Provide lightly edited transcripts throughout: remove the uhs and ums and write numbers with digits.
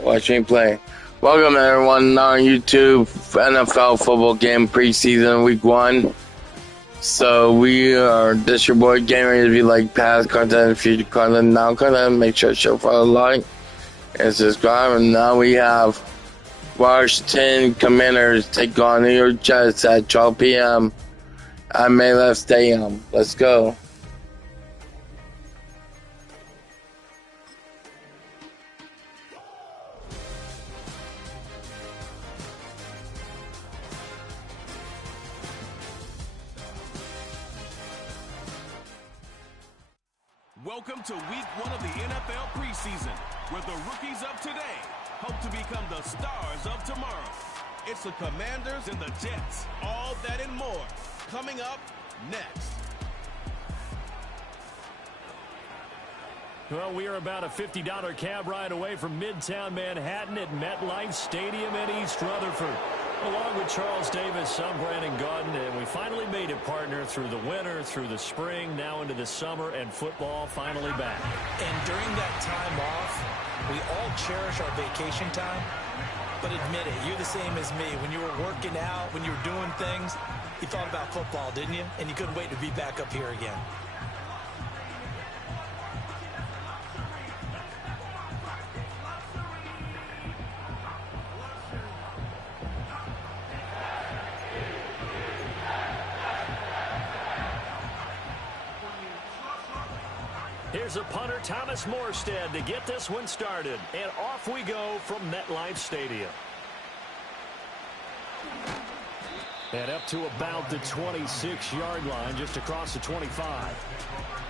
Watch me play. Welcome everyone on YouTube. NFL football game preseason week 1. So this your boy Gamer. If you like past content, future content, now content, make sure to follow, like, and subscribe. And now we have Washington Commanders take on New York Jets at 12 p.m. at MetLife Stadium. Let's go. Welcome to week 1 of the NFL preseason, where the rookies of today hope to become the stars of tomorrow. It's the Commanders and the Jets, all that and more, coming up next. Well, we are about a $50 cab ride away from Midtown Manhattan at MetLife Stadium in East Rutherford. Along with Charles Davis, I'm Brandon Gaudin, and we finally made it, partner, through the winter, through the spring, now into the summer, and football finally back. And during that time off, we all cherish our vacation time. But admit it, you're the same as me. When you were working out, when you were doing things, you thought about football, didn't you? And you couldn't wait to be back up here again. Here's a punter, Thomas Morstead, to get this one started. And off we go from MetLife Stadium. And up to about the 26-yard line, just across the 25.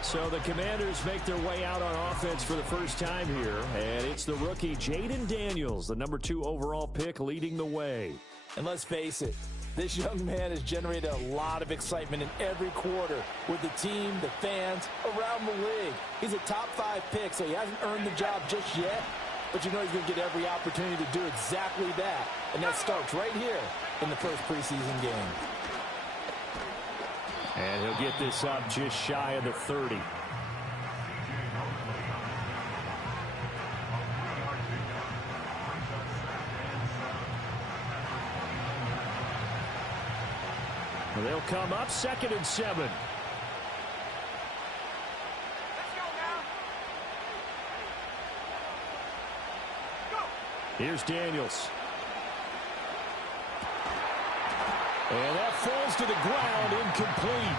So the Commanders make their way out on offense for the first time here. And it's the rookie Jaden Daniels, the number 2 overall pick, leading the way. And let's face it, this young man has generated a lot of excitement in every quarter with the team, the fans, around the league. He's a top 5 pick, so he hasn't earned the job just yet. But you know he's going to get every opportunity to do exactly that. And that starts right here in the first preseason game. And he'll get this up just shy of the 30. They'll come up 2nd and 7. Let's go now. Go. Here's Daniels. And that falls to the ground, incomplete.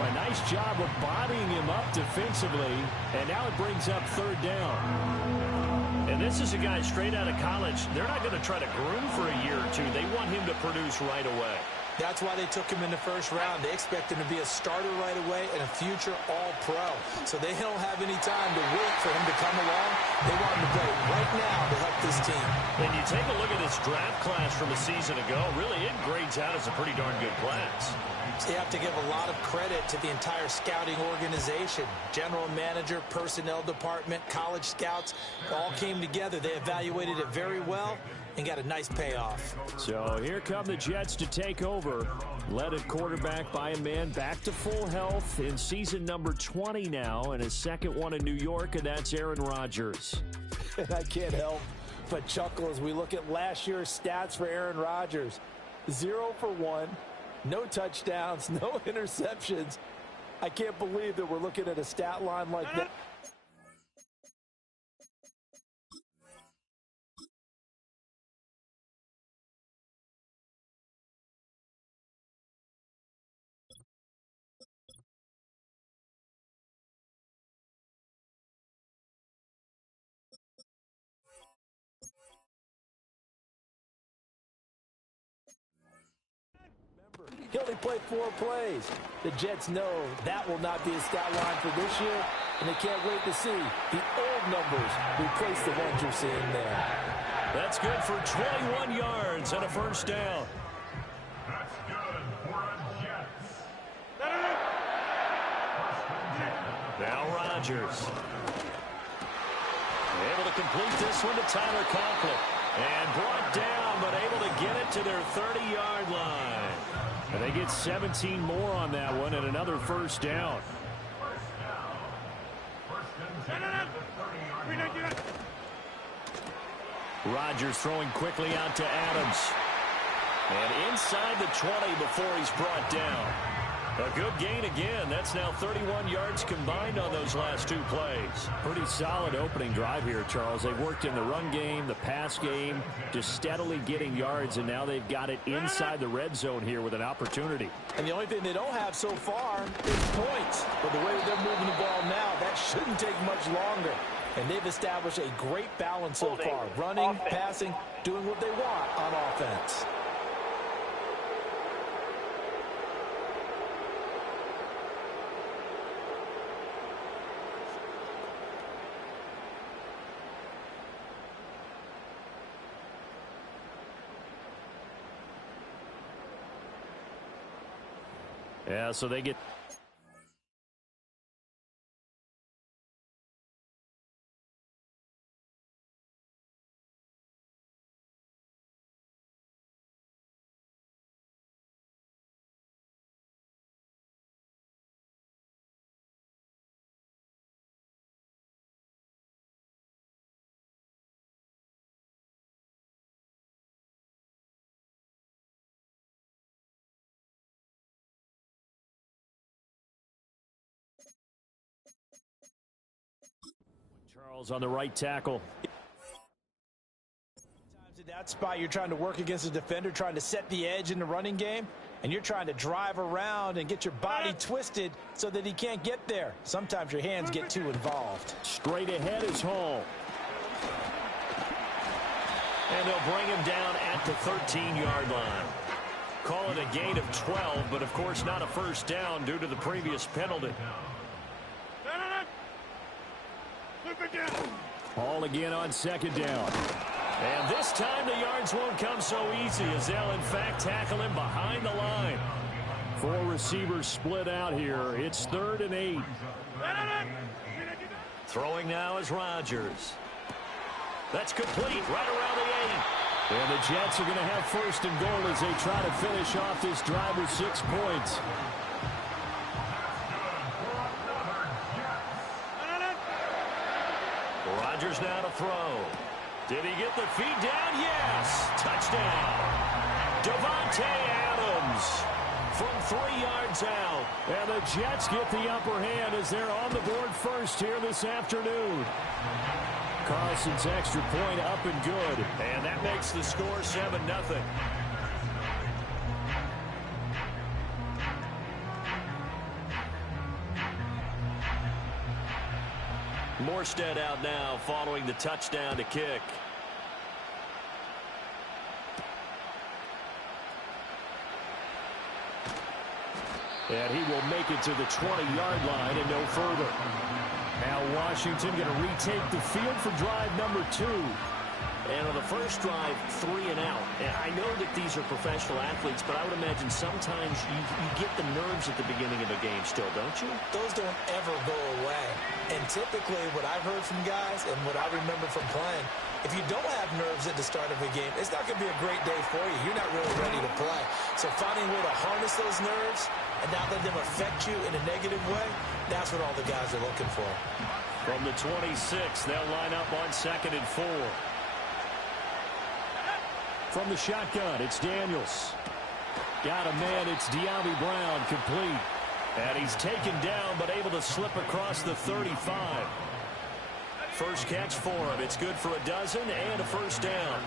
A nice job of bodying him up defensively, and now it brings up 3rd down. And this is a guy straight out of college. They're not going to try to groom for a year or two. They want him to produce right away. That's why they took him in the first round. They expect him to be a starter right away and a future All-Pro. So they don't have any time to wait for him to come along. They want him to play right now to help this team. And you take a look at this draft class from a season ago, really it grades out as a pretty darn good class. So you have to give a lot of credit to the entire scouting organization. General manager, personnel department, college scouts, all came together. They evaluated it very well and got a nice payoff. So here come the Jets to take over. Led at quarterback by a man back to full health in season number 20 now, and his second one in New York, and that's Aaron Rodgers. And I can't help but chuckle as we look at last year's stats for Aaron Rodgers. 0 for 1, no touchdowns, no interceptions. I can't believe that we're looking at a stat line like that. He only played 4 plays. The Jets know that will not be a stat line for this year, and they can't wait to see the old numbers replace the ones you're seeing there. That's good for 21 yards and a first down. That's good for the Jets. Now Rodgers. Able to complete this one to Tyler Conklin. And brought down, but able to get it to their 30-yard line. And they get 17 more on that one and another first down. Rodgers throwing quickly out to Adams. And inside the 20 before he's brought down. A good gain again. That's now 31 yards combined on those last two plays. Pretty solid opening drive here, Charles. They worked in the run game, the pass game, just steadily getting yards, and now they've got it inside the red zone here with an opportunity. And the only thing they don't have so far is points. But the way they're moving the ball now, that shouldn't take much longer. And they've established a great balance so far. Running, passing, doing what they want on offense. Yeah, so they get... Charles on the right tackle. Sometimes in that spot, you're trying to work against a defender, trying to set the edge in the running game, and you're trying to drive around and get your body twisted so that he can't get there. Sometimes your hands get too involved. Straight ahead is Hall. And they'll bring him down at the 13-yard line. Call it a gain of 12, but of course not a first down due to the previous penalty. Hall again on second down. And this time the yards won't come so easy as they'll in fact tackle him behind the line. Four receivers split out here. It's 3rd and 8. Throwing now is Rodgers. That's complete right around the 8. And the Jets are going to have 1st and goal as they try to finish off this drive with 6 points. Rodgers now to throw. Did he get the feed down? Yes. Touchdown. Davante Adams from 3 yards out. And the Jets get the upper hand as they're on the board first here this afternoon. Carlson's extra point up and good. And that makes the score 7-0. Morstead out now following the touchdown to kick. And he will make it to the 20-yard line and no further. Now Washington going to retake the field for drive number 2. And on the first drive, 3 and out. And I know that these are professional athletes, but I would imagine sometimes you get the nerves at the beginning of a game still, don't you? Those don't ever go away. And typically what I've heard from guys and what I remember from playing, if you don't have nerves at the start of a game, it's not going to be a great day for you. You're not really ready to play. So finding a way to harness those nerves and not let them affect you in a negative way, that's what all the guys are looking for. From the 26, they'll line up on 2nd and 4. From the shotgun, it's Daniels. Got a man, it's De'Ami Brown, complete. And he's taken down, but able to slip across the 35. First catch for him. It's good for a dozen and a first down.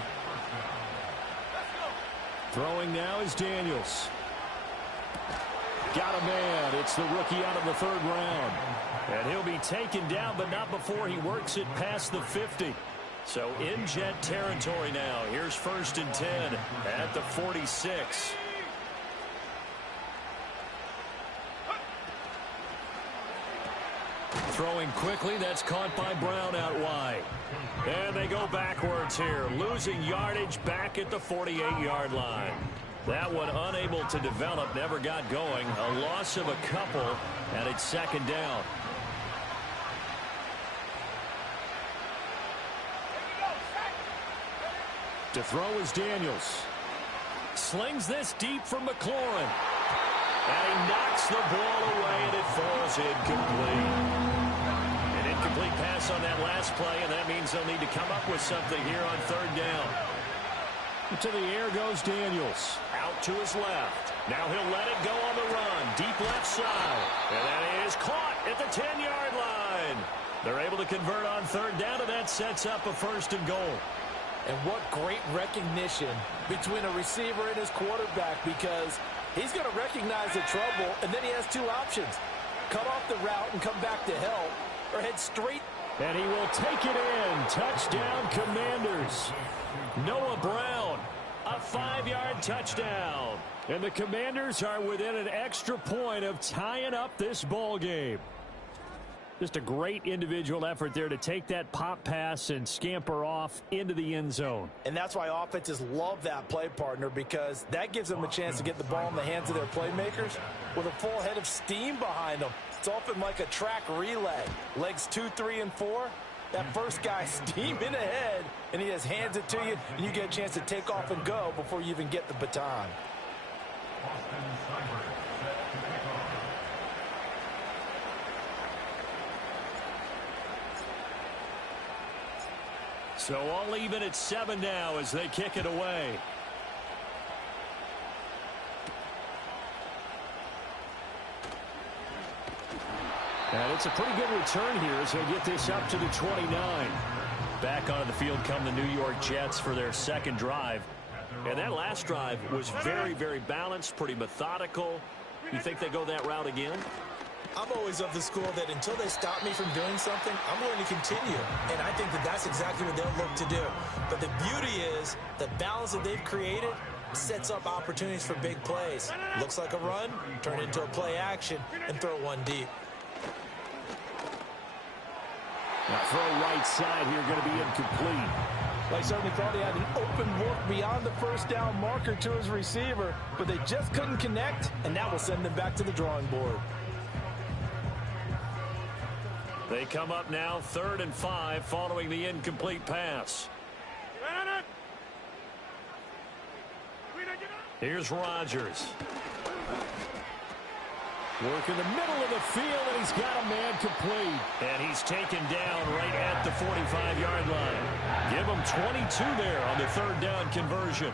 Throwing now is Daniels. Got a man. It's the rookie out of the 3rd round. And he'll be taken down, but not before he works it past the 50. So in Jet territory now. Here's 1st and 10 at the 46. Throwing quickly, that's caught by Brown out wide. And they go backwards here, losing yardage back at the 48-yard line. That one unable to develop, never got going. A loss of a couple, and it's 2nd down. To throw is Daniels. Slings this deep for McLaurin. And he knocks the ball away, and it falls incomplete. An incomplete pass pass on that last play, and that means they'll need to come up with something here on third down. To the air goes Daniels. Out to his left. Now he'll let it go on the run. Deep left side. And that is caught at the 10-yard line. They're able to convert on third down, and that sets up a 1st and goal. And what great recognition between a receiver and his quarterback, because he's going to recognize the trouble, and then he has 2 options. Cut off the route and come back to help, or head straight. And he will take it in. Touchdown, Commanders. Noah Brown, a 5-yard touchdown. And the Commanders are within an extra point of tying up this ball game. Just a great individual effort there to take that pop pass and scamper off into the end zone. And that's why offenses love that play, partner, because that gives them a chance to get the ball in the hands of their playmakers with a full head of steam behind them. It's often like a track relay. Legs 2, 3, and 4. That first guy steaming ahead, and he just hands it to you, and you get a chance to take off and go before you even get the baton. So all even at 7 now as they kick it away. And it's a pretty good return here as they get this up to the 29. Back onto the field come the New York Jets for their 2nd drive. And that last drive was very, very balanced, pretty methodical. You think they go that route again? I'm always of the school that until they stop me from doing something, I'm going to continue. And I think that that's exactly what they'll look to do. But the beauty is the balance that they've created sets up opportunities for big plays. Looks like a run, turn into a play action, and throw one deep. Now throw right side here, going to be incomplete. They certainly thought he had an open look beyond the first down marker to his receiver, but they just couldn't connect, and that will send them back to the drawing board. They come up now 3rd and 5 following the incomplete pass. Here's Rodgers. Work in the middle of the field, and he's got a man complete. And he's taken down right at the 45-yard line. Give him 22 there on the 3rd down conversion.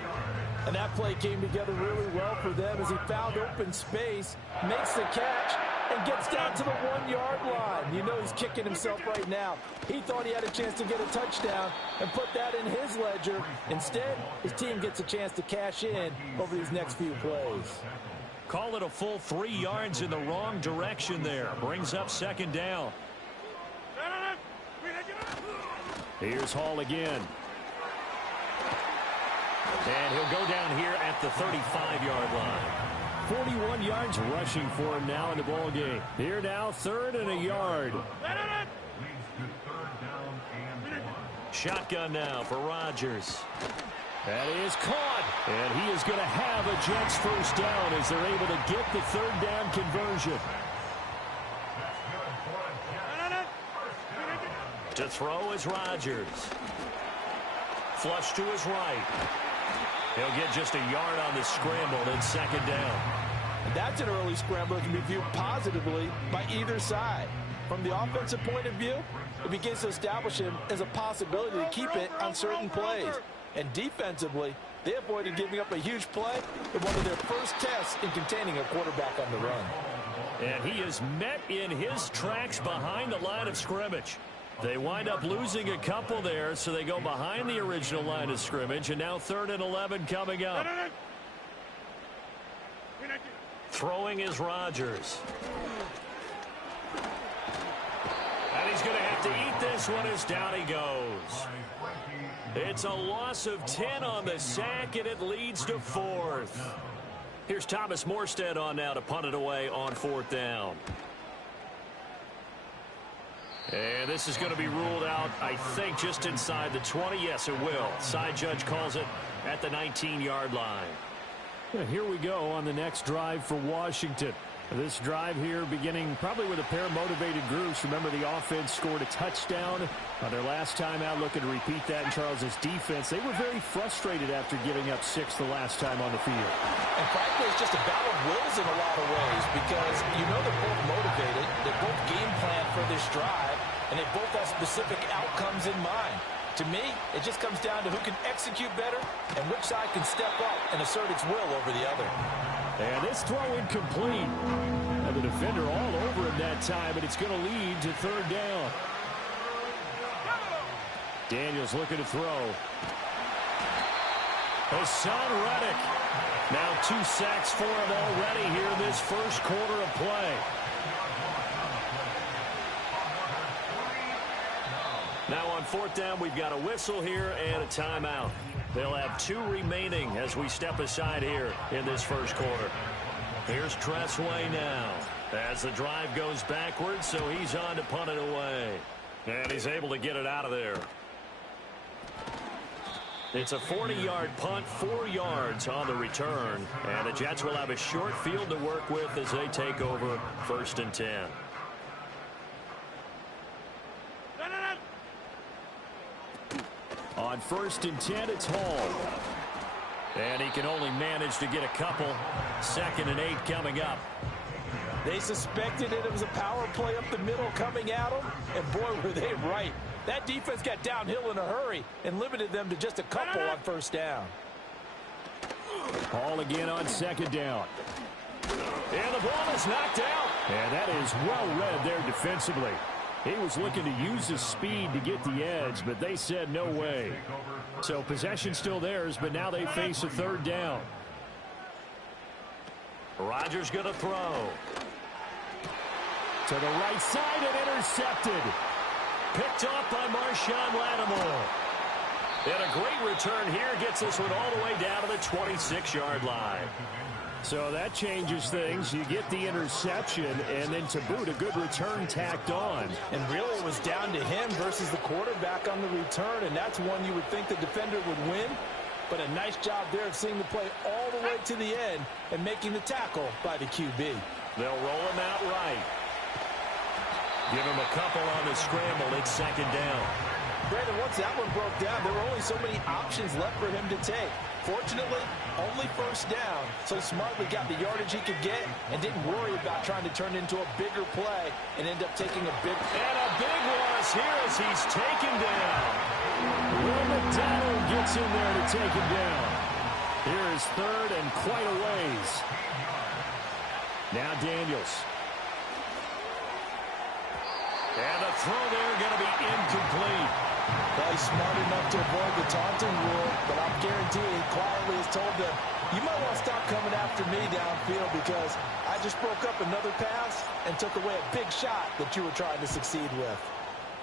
And that play came together really well for them as he found open space, makes the catch, and gets down to the 1-yard line. You know he's kicking himself right now. He thought he had a chance to get a touchdown and put that in his ledger. Instead, his team gets a chance to cash in over these next few plays. Call it a full 3 yards in the wrong direction there. Brings up 2nd down. Here's Hall again. And he'll go down here at the 35-yard line. 41 yards rushing for him now in the ball game. Here now, 3rd and a yard. Shotgun now for Rodgers. That is caught. And he is going to have a Jets 1st down as they're able to get the 3rd down conversion. To throw is Rodgers. Flush to his right. He'll get just a yard on the scramble, then 2nd down. That's an early scramble that can be viewed positively by either side. From the offensive point of view, it begins to establish him as a possibility to keep it on certain plays. And defensively, they avoided giving up a huge play in one of their first tests in containing a quarterback on the run. And he is met in his tracks behind the line of scrimmage. They wind up losing a couple there, so they go behind the original line of scrimmage, and now 3rd and 11 coming up. Throwing is Rodgers. And he's going to have to eat this one as down he goes. It's a loss of 10 on the sack, and it leads to 4th. Here's Thomas Morstead on now to punt it away on 4th down. And this is going to be ruled out, I think, just inside the 20. Yes, it will. Side judge calls it at the 19-yard line. Here we go on the next drive for Washington. This drive here beginning probably with a pair of motivated groups. Remember, the offense scored a touchdown on their last time out, looking to repeat that in Charles's defense. They were very frustrated after giving up 6 the last time on the field. And frankly, it's just a battle of wills in a lot of ways because you know they're both motivated. They both game plan for this drive. and they both have specific outcomes in mind. To me, it just comes down to who can execute better and which side can step up and assert its will over the other. And this throw incomplete. And the defender all over him that time, and it's going to lead to third down. Daniels looking to throw. Hassan Reddick. Now 2 sacks for him already here in this first quarter of play. Now on 4th down, we've got a whistle here and a timeout. They'll have 2 remaining as we step aside here in this first quarter. Here's Tressway now as the drive goes backwards, so he's on to punt it away. And he's able to get it out of there. It's a 40-yard punt, 4 yards on the return. And the Jets will have a short field to work with as they take over 1st and 10. On 1st and 10, it's Hall. And he can only manage to get a couple. 2nd and 8 coming up. They suspected it was a power play up the middle coming at them, and boy, were they right. That defense got downhill in a hurry and limited them to just a couple on 1st down. Hall again on 2nd down. And the ball is knocked out. And that is well read there defensively. He was looking to use his speed to get the edge, but they said no way. So possession still theirs, but now they face a 3rd down. Rodgers going to throw. To the right side and intercepted. Picked off by Marshawn Lattimore. And a great return here gets this one all the way down to the 26-yard line. So that changes things. You get the interception, and then to boot, a good return tacked on. And really, it was down to him versus the quarterback on the return, and that's one you would think the defender would win. But a nice job there of seeing the play all the way to the end and making the tackle by the QB. They'll roll him out right. Give him a couple on the scramble. It's 2nd down. Brandon, once that one broke down, there were only so many options left for him to take. Fortunately, only 1st down, so smartly got the yardage he could get and didn't worry about trying to turn it into a bigger play and end up taking a big... And a big loss here as he's taken down. Will McDonald gets in there to take him down. Here is 3rd and quite a ways. Now Daniels. And the throw there going to be incomplete. Well, he's smart enough to avoid the taunting rule, but I'm guaranteeing he quietly has told them, you might want to stop coming after me downfield because I just broke up another pass and took away a big shot that you were trying to succeed with.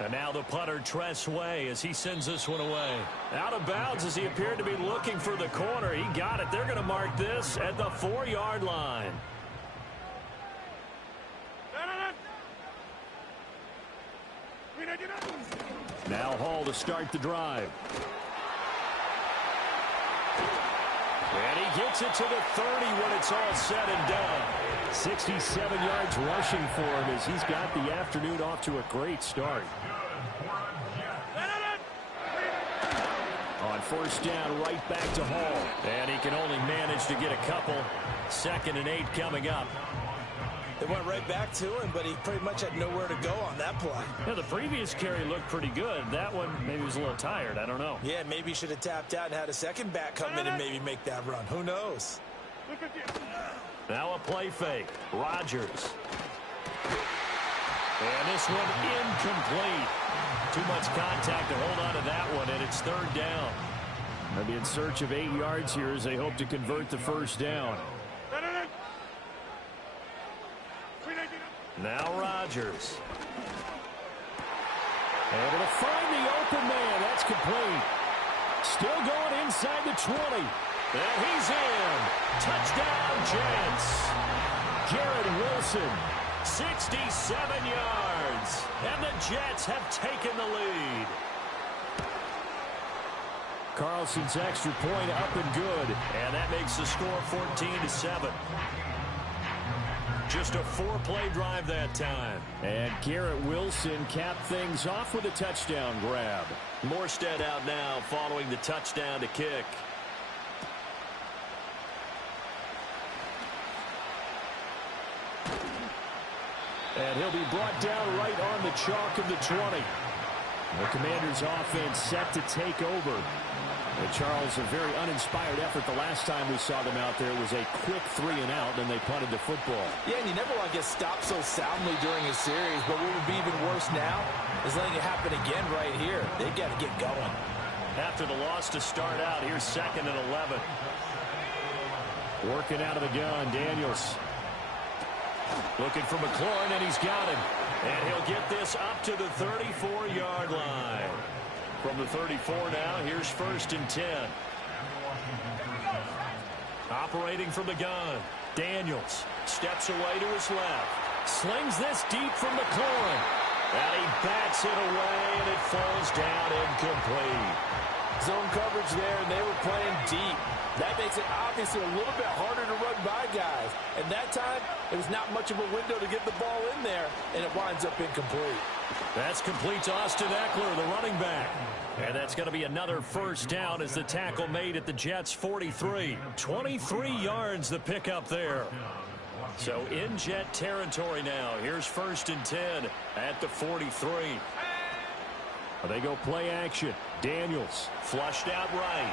And now the punter, Tressway, as he sends this one away. Out of bounds as he appeared to be looking for the corner. He got it. They're going to mark this at the 4-yard line. Now Hall to start the drive. And he gets it to the 30 when it's all said and done. 67 yards rushing for him as he's got the afternoon off to a great start. On 1st down, right back to Hall. And he can only manage to get a couple. 2nd and 8 coming up. They went right back to him, but he pretty much had nowhere to go on that play. Yeah, the previous carry looked pretty good. That one maybe was a little tired. I don't know. Yeah, maybe he should have tapped out and had a second back come in and maybe make that run. Who knows? Now a play fake. Rodgers. And this one incomplete. Too much contact to hold on to that one, and it's 3rd down. They'll be in search of 8 yards here as they hope to convert the 1st down. Now Rodgers. Able to find the open man. That's complete. Still going inside the 20. And he's in. Touchdown, Jets. Garrett Wilson, 67 yards. And the Jets have taken the lead. Carlson's extra point up and good. And that makes the score 14-7. Just a 4-play drive that time. And Garrett Wilson capped things off with a touchdown grab. Morstead out now following the touchdown to kick. And he'll be brought down right on the chalk of the 20. The Commanders' offense set to take over. But Charles, a very uninspired effort the last time we saw them out there. It was a quick 3 and out, and they punted the football. Yeah, and you never want to get stopped so soundly during a series. But what would be even worse now is letting it happen again right here. They got to get going. After the loss to start out, here's 2nd and 11. Working out of the gun, Daniels. Looking for McLaurin, and he's got him. And he'll get this up to the 34-yard line. From the 34 now, here's 1st and 10. Operating from the gun, Daniels steps away to his left. Slings this deep from McLaurin. And he bats it away, and it falls down incomplete. Zone coverage there, and they were playing deep. That makes it obviously a little bit harder to run by guys. And that time, it was not much of a window to get the ball in there, and it winds up incomplete. That's complete to Austin Eckler, the running back. And that's going to be another 1st down as the tackle made at the Jets' 43. 23 yards the pickup there. So in Jet territory now. Here's 1st and 10 at the 43. They go play action. Daniels flushed out right.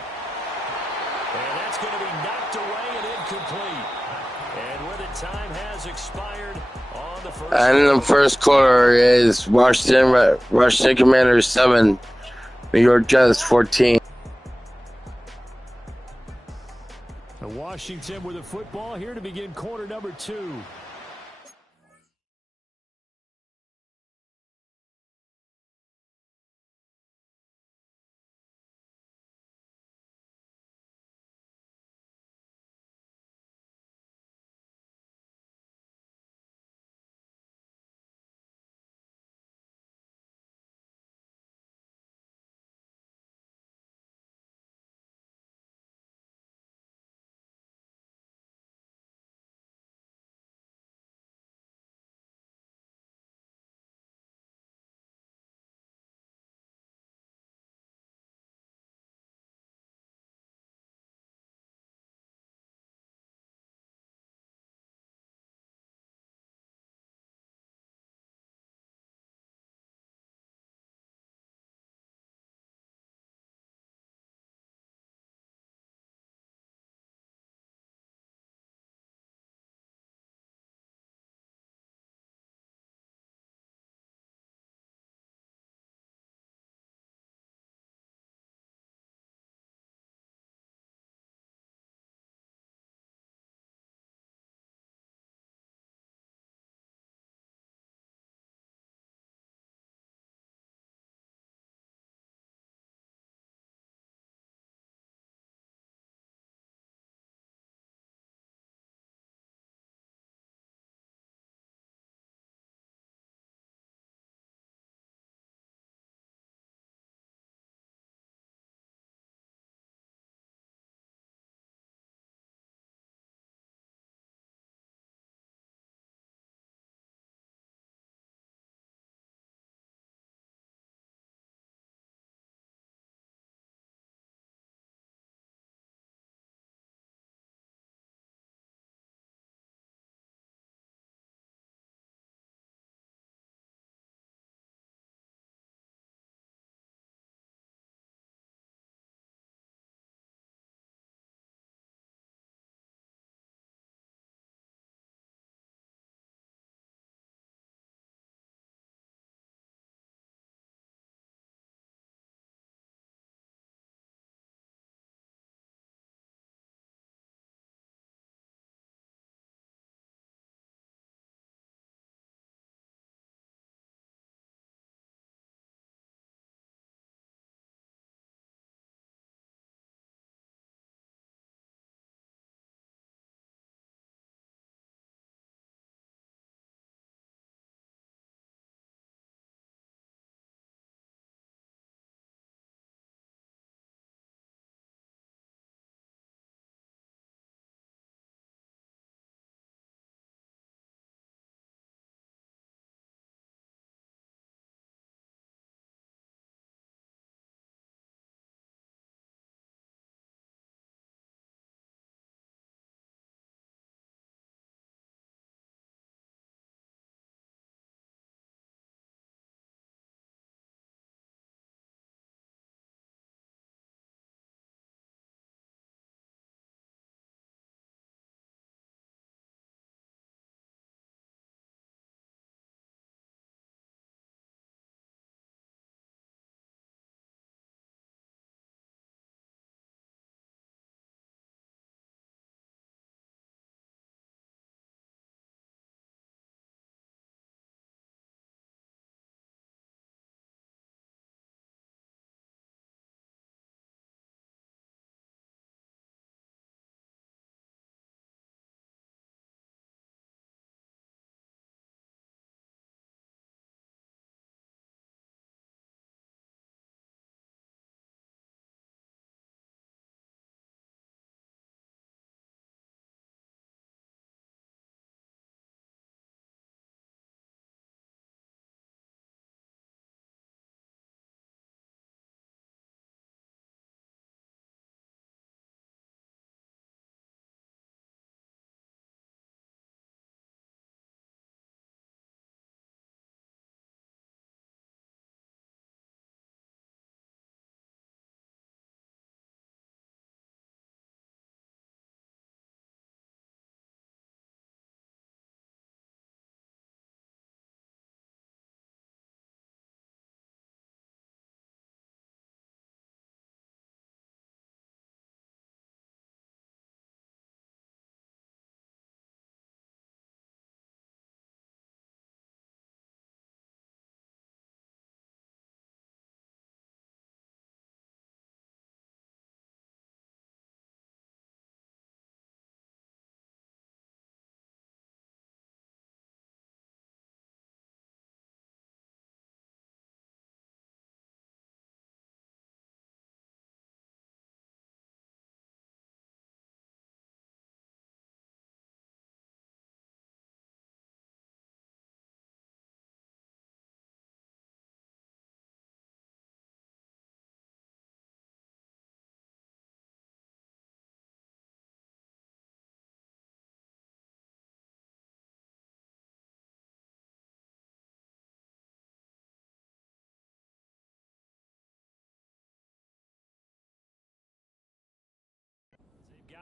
And that's going to be knocked away and incomplete. And where the time has expired on the first. And in the first quarter is Washington Commanders 7, New York Jets 14. Washington with the football here to begin quarter number 2.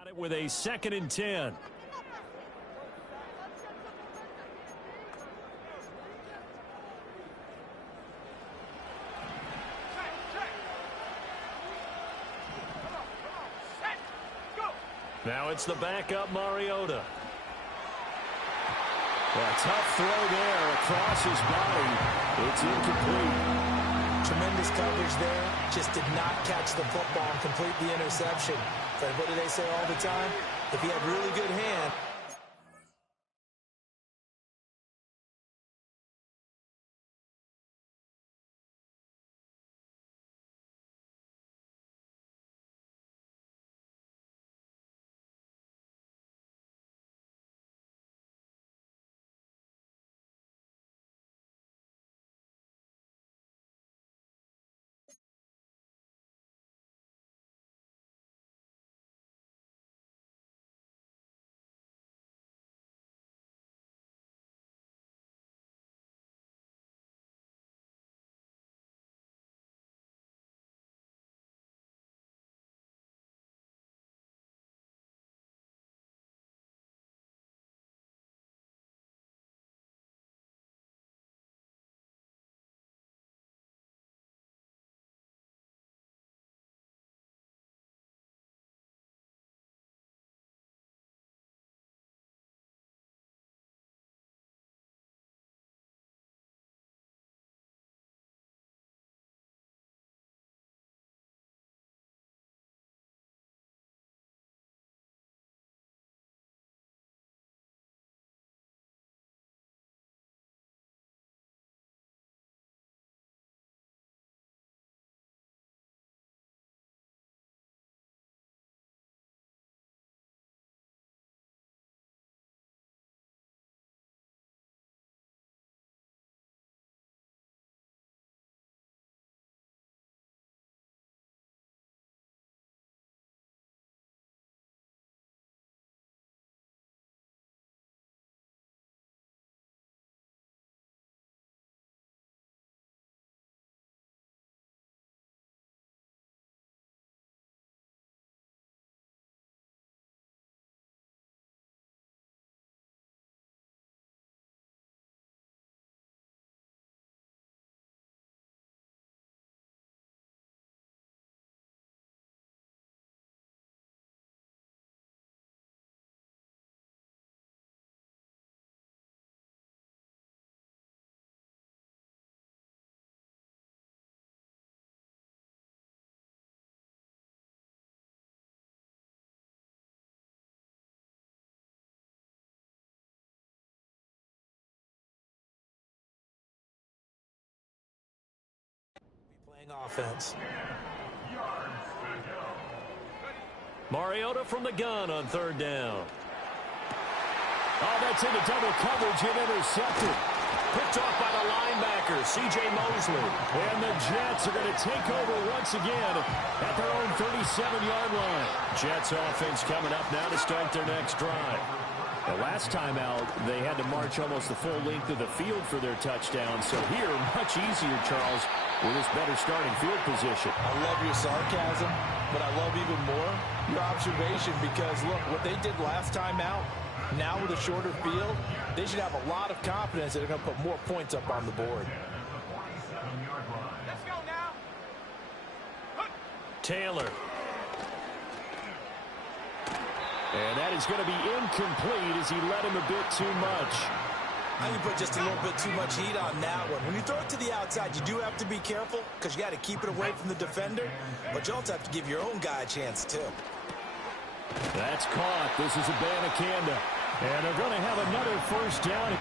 got it with a 2nd and 10. Now it's the backup Mariota. A tough throw there across his body. It's incomplete. Tremendous coverage there. Just did not catch the football and complete the interception. But what do they say all the time? If he had really good hand. Playing offense. Mariota from the gun on 3rd down. Oh, that's into double coverage and intercepted. Picked off by the linebacker, C.J. Mosley. And the Jets are going to take over once again at their own 37-yard line. Jets offense coming up now to start their next drive. The last time out, they had to march almost the full length of the field for their touchdown. So here, much easier, Charles, with this better starting field position. I love your sarcasm, but I love even more your observation because, look, what they did last time out, now with a shorter field, they should have a lot of confidence that they're going to put more points up on the board. Let's go now. Taylor. And that is going to be incomplete as he led him a bit too much. I can put just a little bit too much heat on that one. When you throw it to the outside, you do have to be careful because you got to keep it away from the defender, but you also have to give your own guy a chance too. That's caught. This is Abanikanda. And they're going to have another 1st down.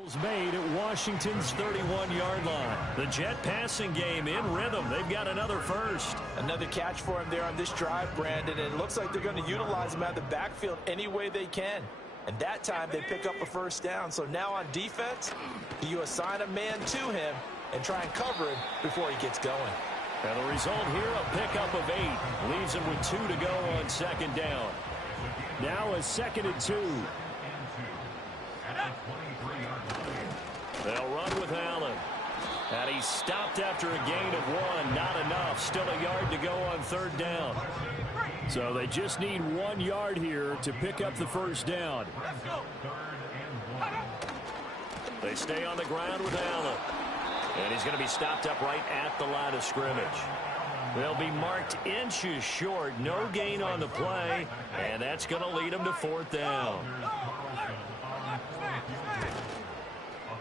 Tackles made at Washington's 31-yard line. The Jet passing game in rhythm. They've got another first. Another catch for him there on this drive, Brandon, and it looks like they're going to utilize him out of the backfield any way they can. And that time they pick up a first down. So now on defense, you assign a man to him and try and cover him before he gets going. And the result here, a pickup of 8. Leaves him with 2 to go on second down. Now a 2nd and 2. They'll run with Allen. And he's stopped after a gain of 1. Not enough. Still a yard to go on 3rd down. So they just need 1 yard here to pick up the first down. They stay on the ground with Allen. And he's going to be stopped up right at the line of scrimmage. They'll be marked inches short. No gain on the play. And that's going to lead them to 4th down.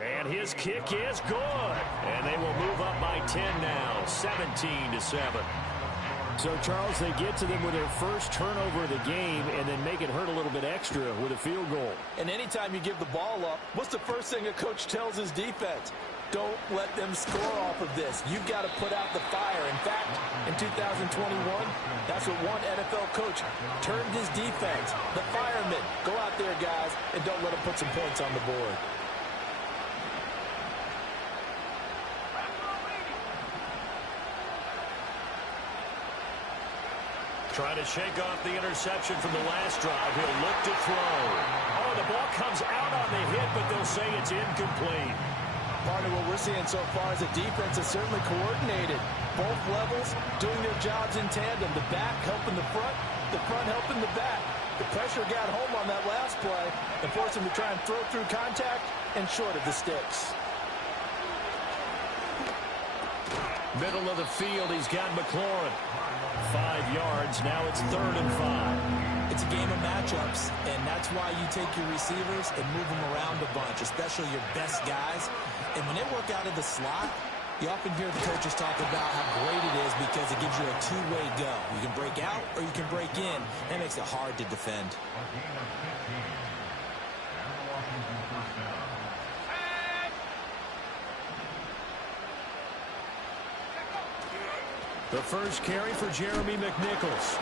And his kick is good. And they will move up by 10 now. 17-7. So, Charles, they get to them with their first turnover of the game and then make it hurt a little bit extra with a field goal. And anytime you give the ball up, what's the first thing a coach tells his defense? Don't let them score off of this. You've got to put out the fire. In fact, in 2021, that's what one NFL coach turned his defense. The firemen. Go out there, guys, and don't let them put some points on the board. Trying to shake off the interception from the last drive. He'll look to throw. Oh, the ball comes out on the hit, but they'll say it's incomplete. Part of what we're seeing so far is the defense is certainly coordinated. Both levels doing their jobs in tandem. The back helping the front helping the back. The pressure got home on that last play and forced him to try and throw through contact and short of the sticks. Middle of the field, he's got McLaurin. 5 yards, now it's 3rd and 5. It's a game of matchups, and that's why you take your receivers and move them around a bunch, especially your best guys. And when they work out of the slot, you often hear the coaches talk about how great it is because it gives you a two-way go. You can break out or you can break in. That makes it hard to defend. The first carry for Jeremy McNichols.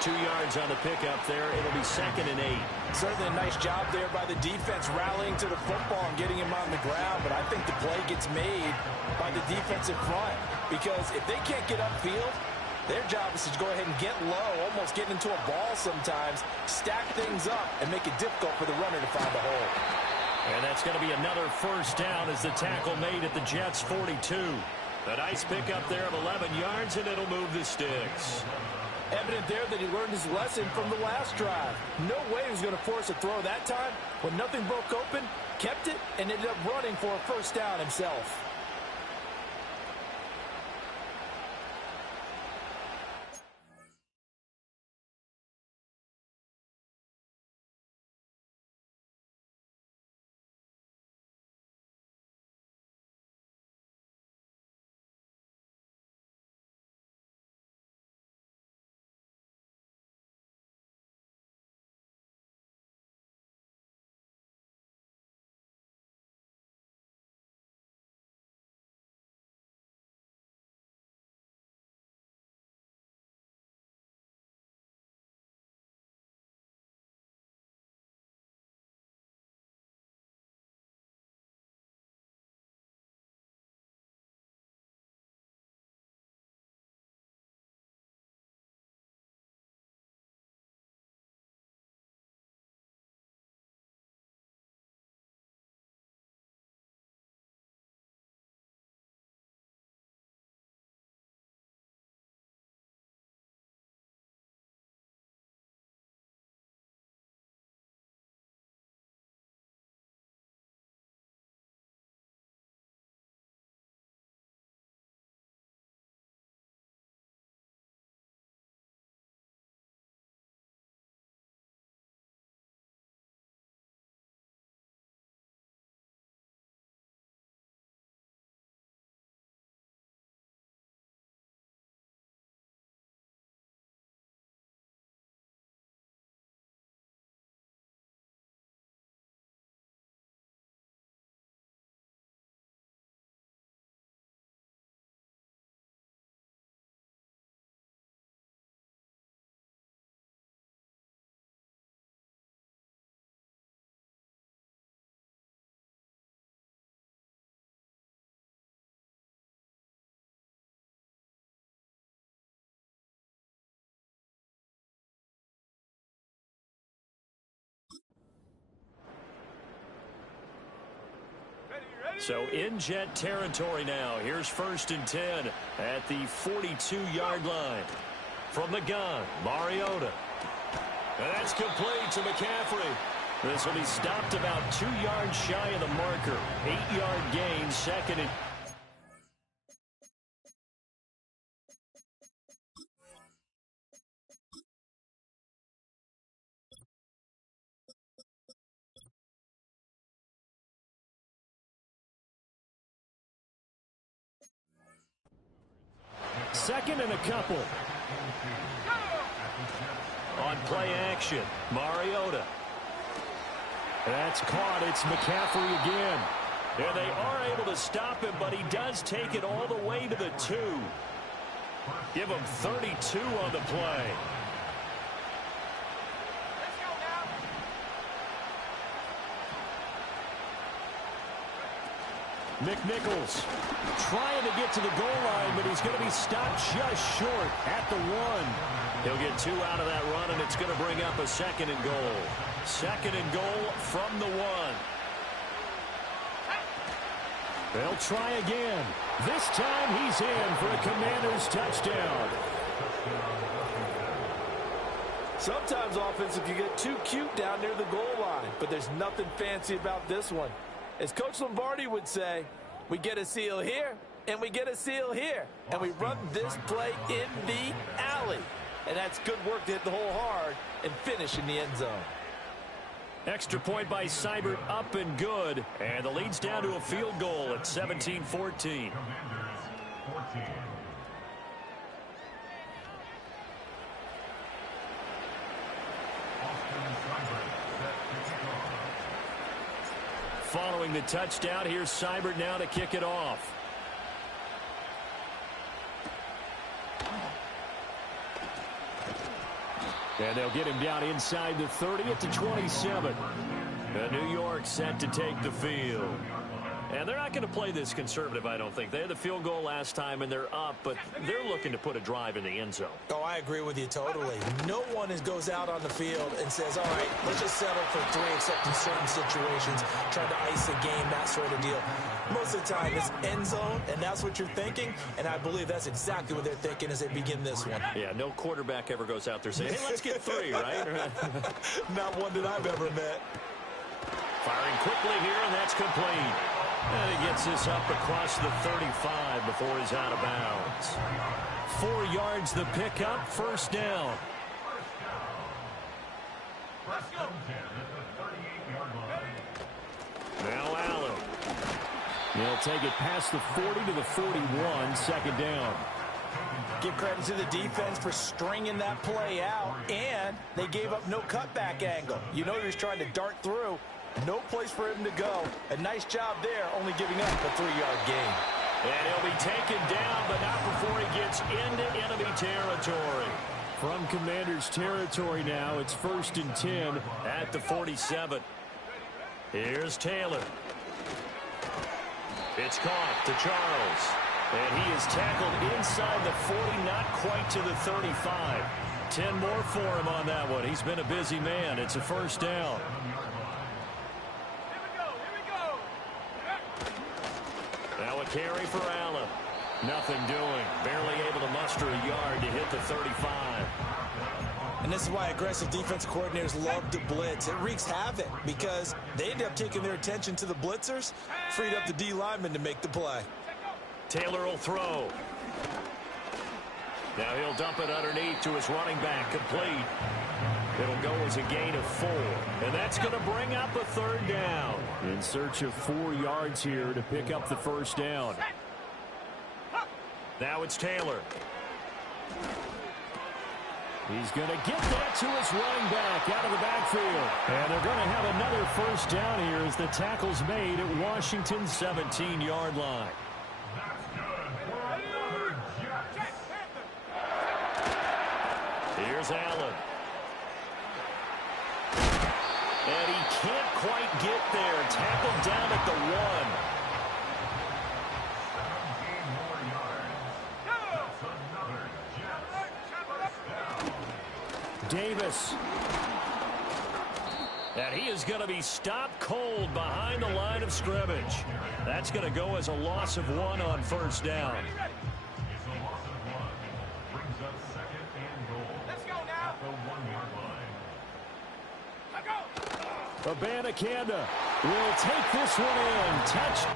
2 yards on the pickup there. It'll be 2nd and 8. Certainly a nice job there by the defense rallying to the football and getting him on the ground. But I think the play gets made by the defensive front. Because if they can't get upfield, their job is to go ahead and get low, almost get into a ball sometimes, stack things up, and make it difficult for the runner to find a hole. And that's going to be another first down as the tackle made at the Jets' 42. A nice pickup there of 11 yards, and it'll move the sticks. Evident there that he learned his lesson from the last drive. No way he was going to force a throw that time. When nothing broke open, kept it, and ended up running for a first down himself. So in Jet territory now. Here's 1st and 10 at the 42-yard line. From the gun, Mariota. And that's complete to McCaffrey. This will be stopped about 2 yards shy of the marker. 8-yard gain, 2nd and... Second and a couple. On play action, Mariota. That's caught. It's McCaffrey again. And they are able to stop him, but he does take it all the way to the 2. Give him 32 on the play. McNichols trying to get to the goal line, but he's going to be stopped just short at the 1. He'll get 2 out of that run, and it's going to bring up a 2nd and goal. 2nd and goal from the 1. They'll try again. This time he's in for a Commanders touchdown. Sometimes offensive can get too cute down near the goal line, but there's nothing fancy about this one. As Coach Lombardi would say, we get a seal here, and we get a seal here, and we run this play in the alley. And that's good work to hit the hole hard and finish in the end zone. Extra point by Seibert, up and good. And the lead's down to a field goal at 17-14. Commanders 14. Following the touchdown, here's Seibert now to kick it off. And they'll get him down inside the 30 at the 27. New York set to take the field. And they're not going to play this conservative, I don't think. They had the field goal last time, and they're up, but they're looking to put a drive in the end zone. Oh, I agree with you totally. No one goes out on the field and says, all right, let's just settle for 3, except in certain situations, trying to ice a game, that sort of deal. Most of the time, it's end zone, and that's what you're thinking, and I believe that's exactly what they're thinking as they begin this one. Yeah, no quarterback ever goes out there saying, hey, let's get 3, right? Not one that I've ever met. Firing quickly here, and that's complete. And he gets this up across the 35 before he's out of bounds. 4 yards the pickup, 1st down. Now Allen. He'll take it past the 40 to the 41, 2nd down. Give credit to the defense for stringing that play out, and they gave up no cutback angle. You know he was trying to dart through. No place for him to go. A nice job there, only giving up a 3-yard gain. And he'll be taken down, but not before he gets into enemy territory. From Commanders territory now, it's 1st and 10 at the 47. Here's Taylor. It's caught to Charles. And he is tackled inside the 40, not quite to the 35. 10 more for him on that one. He's been a busy man. It's a 1st down. Now a carry for Allen. Nothing doing. Barely able to muster a yard to hit the 35. And this is why aggressive defense coordinators love to blitz. It wreaks havoc because they end up taking their attention to the blitzers, freed up the D lineman to make the play. Taylor will throw. Now he'll dump it underneath to his running back. Complete. It'll go as a gain of 4. And that's going to bring up a 3rd down. In search of 4 yards here to pick up the 1st down. Now it's Taylor. He's going to get that to his running back out of the backfield. And they're going to have another 1st down here as the tackle's made at Washington's 17-yard line. Here's Allen. And he can't quite get there. Tackled down at the 1. Davis. And he is going to be stopped cold behind the line of scrimmage. That's going to go as a loss of 1 on first down. It's a loss of 1. Brings up 2nd and goal. Let's go now. At the 1-yard line. Abanikanda will take this one in. Touch.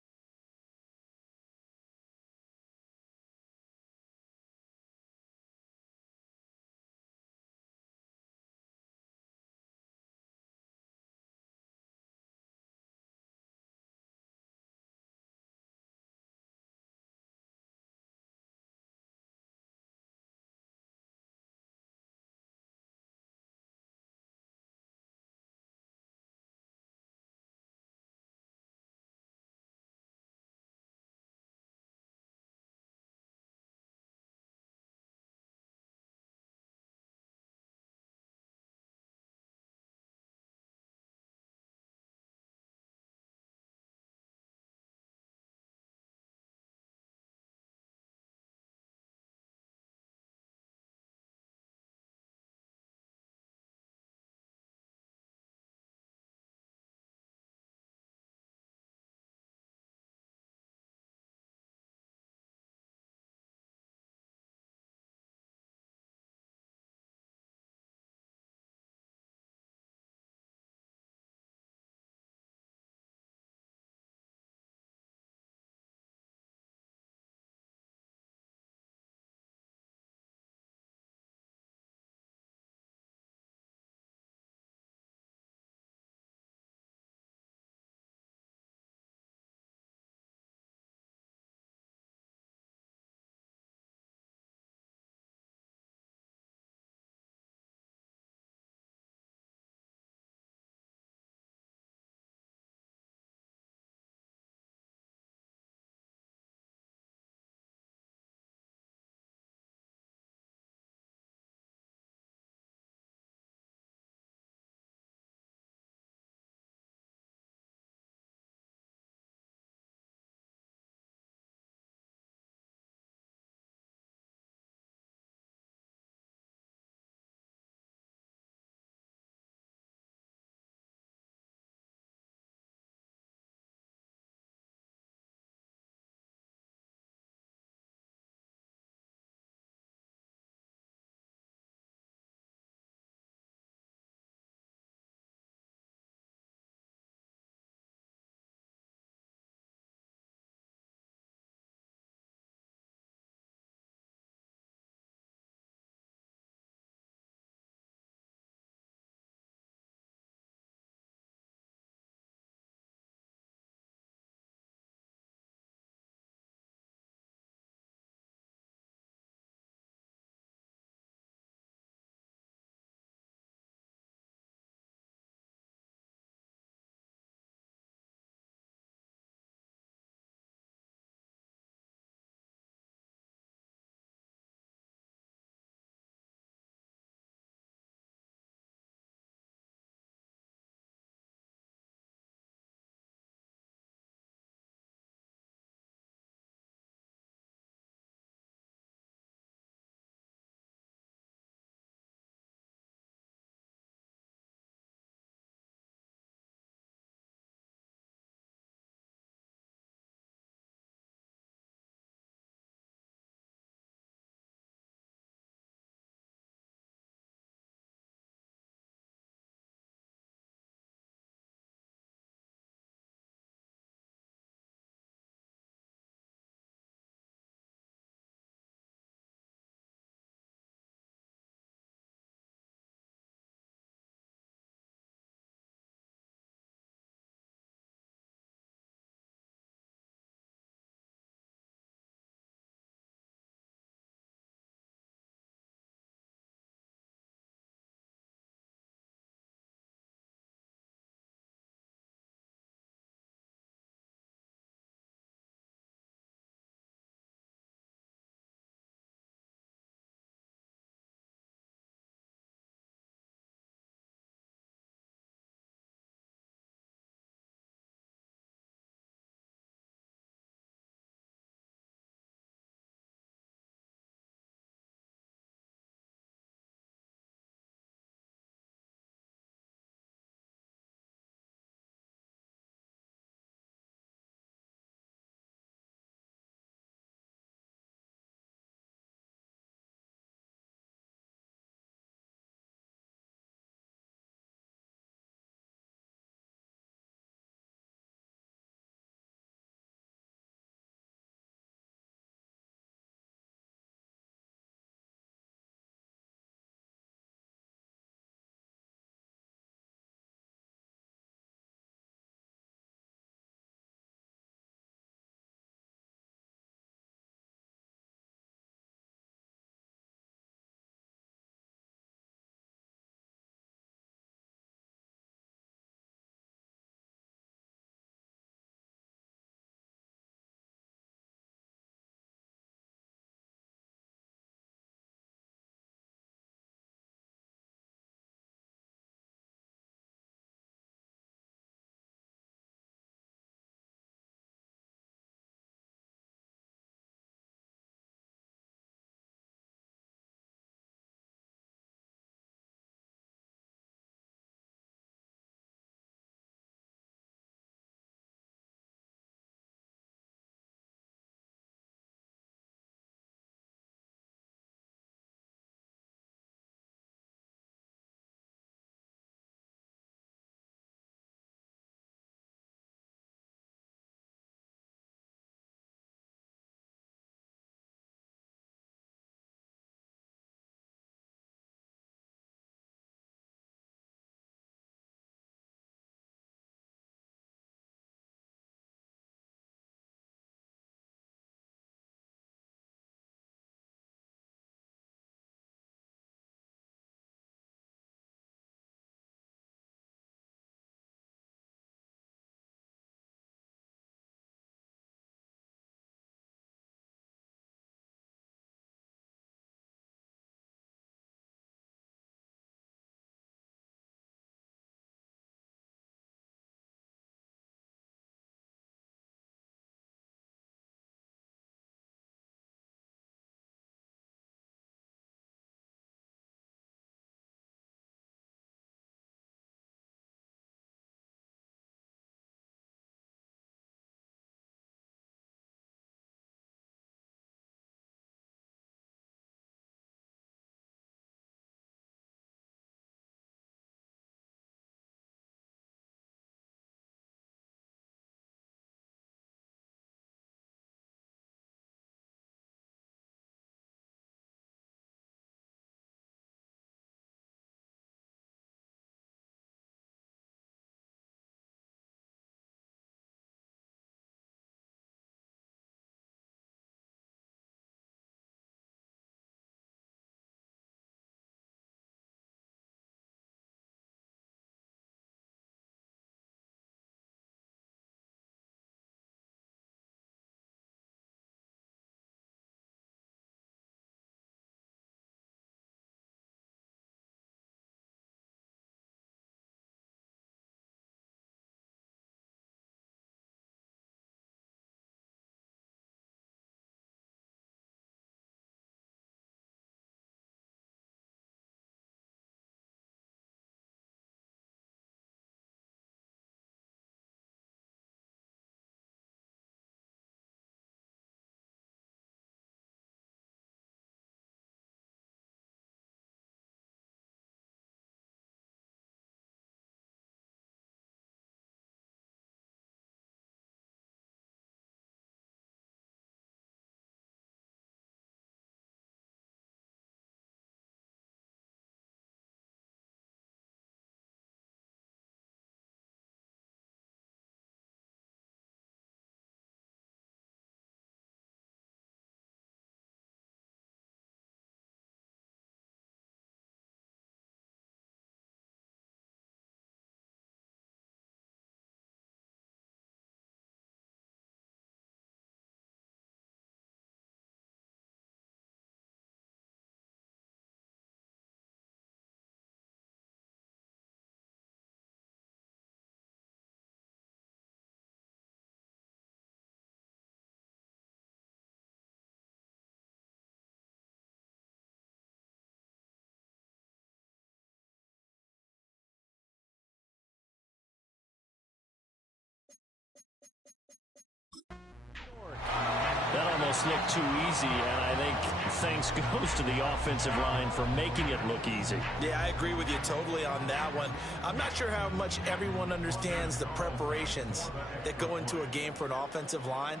almost look too easy, and I think thanks goes to the offensive line for making it look easy. Yeah, I agree with you totally on that one. I'm not sure how much everyone understands the preparations that go into a game for an offensive line,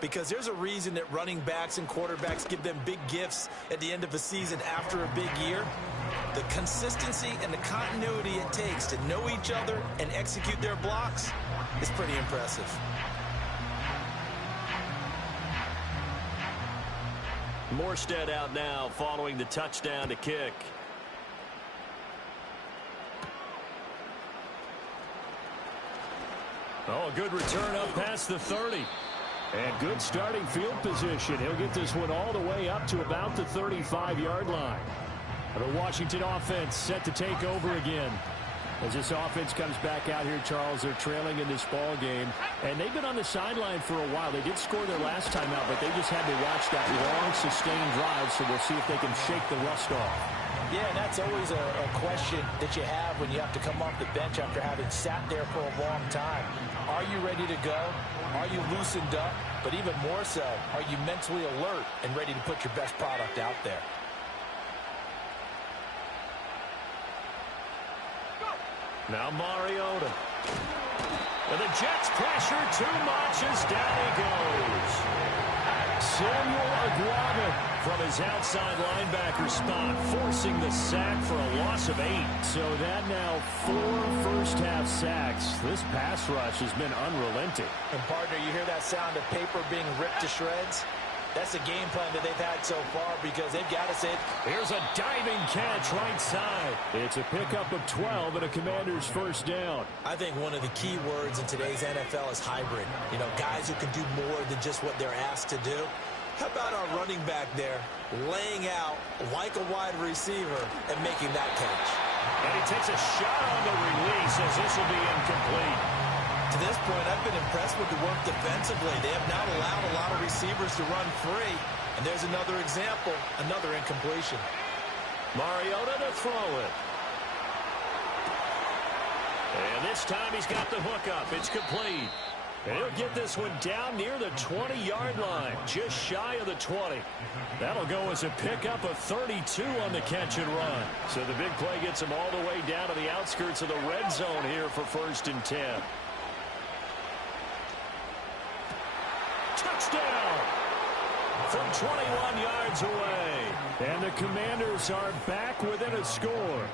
because there's a reason that running backs and quarterbacks give them big gifts at the end of a season after a big year. The consistency and the continuity it takes to know each other and execute their blocks is pretty impressive. Morstead out now following the touchdown to kick. Oh, a good return up past the 30. And good starting field position. He'll get this one all the way up to about the 35-yard line. The Washington offense set to take over again. As this offense comes back out here, Charles, they're trailing in this ball game. And they've been on the sideline for a while. They did score their last time out, but they just had to watch that long, sustained drive, so we'll see if they can shake the rust off. Yeah, and that's always a question that you have when you have to come off the bench after having sat there for a long time. Are you ready to go? Are you loosened up? But even more so, are you mentally alert and ready to put your best product out there? Now Mariota. And the Jets pressure too much as down he goes. Samuel Aguava from his outside linebacker spot, forcing the sack for a loss of 8. So that now 4 first-half sacks. This pass rush has been unrelenting. And, partner, you hear that sound of paper being ripped to shreds? That's the game plan that they've had so far because they've got to say, here's a diving catch right side. It's a pickup of 12 and a Commander's first down. I think one of the key words in today's NFL is hybrid. You know, guys who can do more than just what they're asked to do. How about our running back there laying out like a wide receiver and making that catch? And he takes a shot on the release as this will be incomplete. To this point, I've been impressed with the work defensively. They have not allowed a lot of receivers to run free. And there's another example, another incompletion. Mariota to throw it. And this time he's got the hook up. It's complete. And he'll get this one down near the 20-yard line, just shy of the 20. That'll go as a pickup of 32 on the catch and run. So the big play gets him all the way down to the outskirts of the red zone here for 1st and 10. Touchdown from 21 yards away. And the Commanders are back within a score.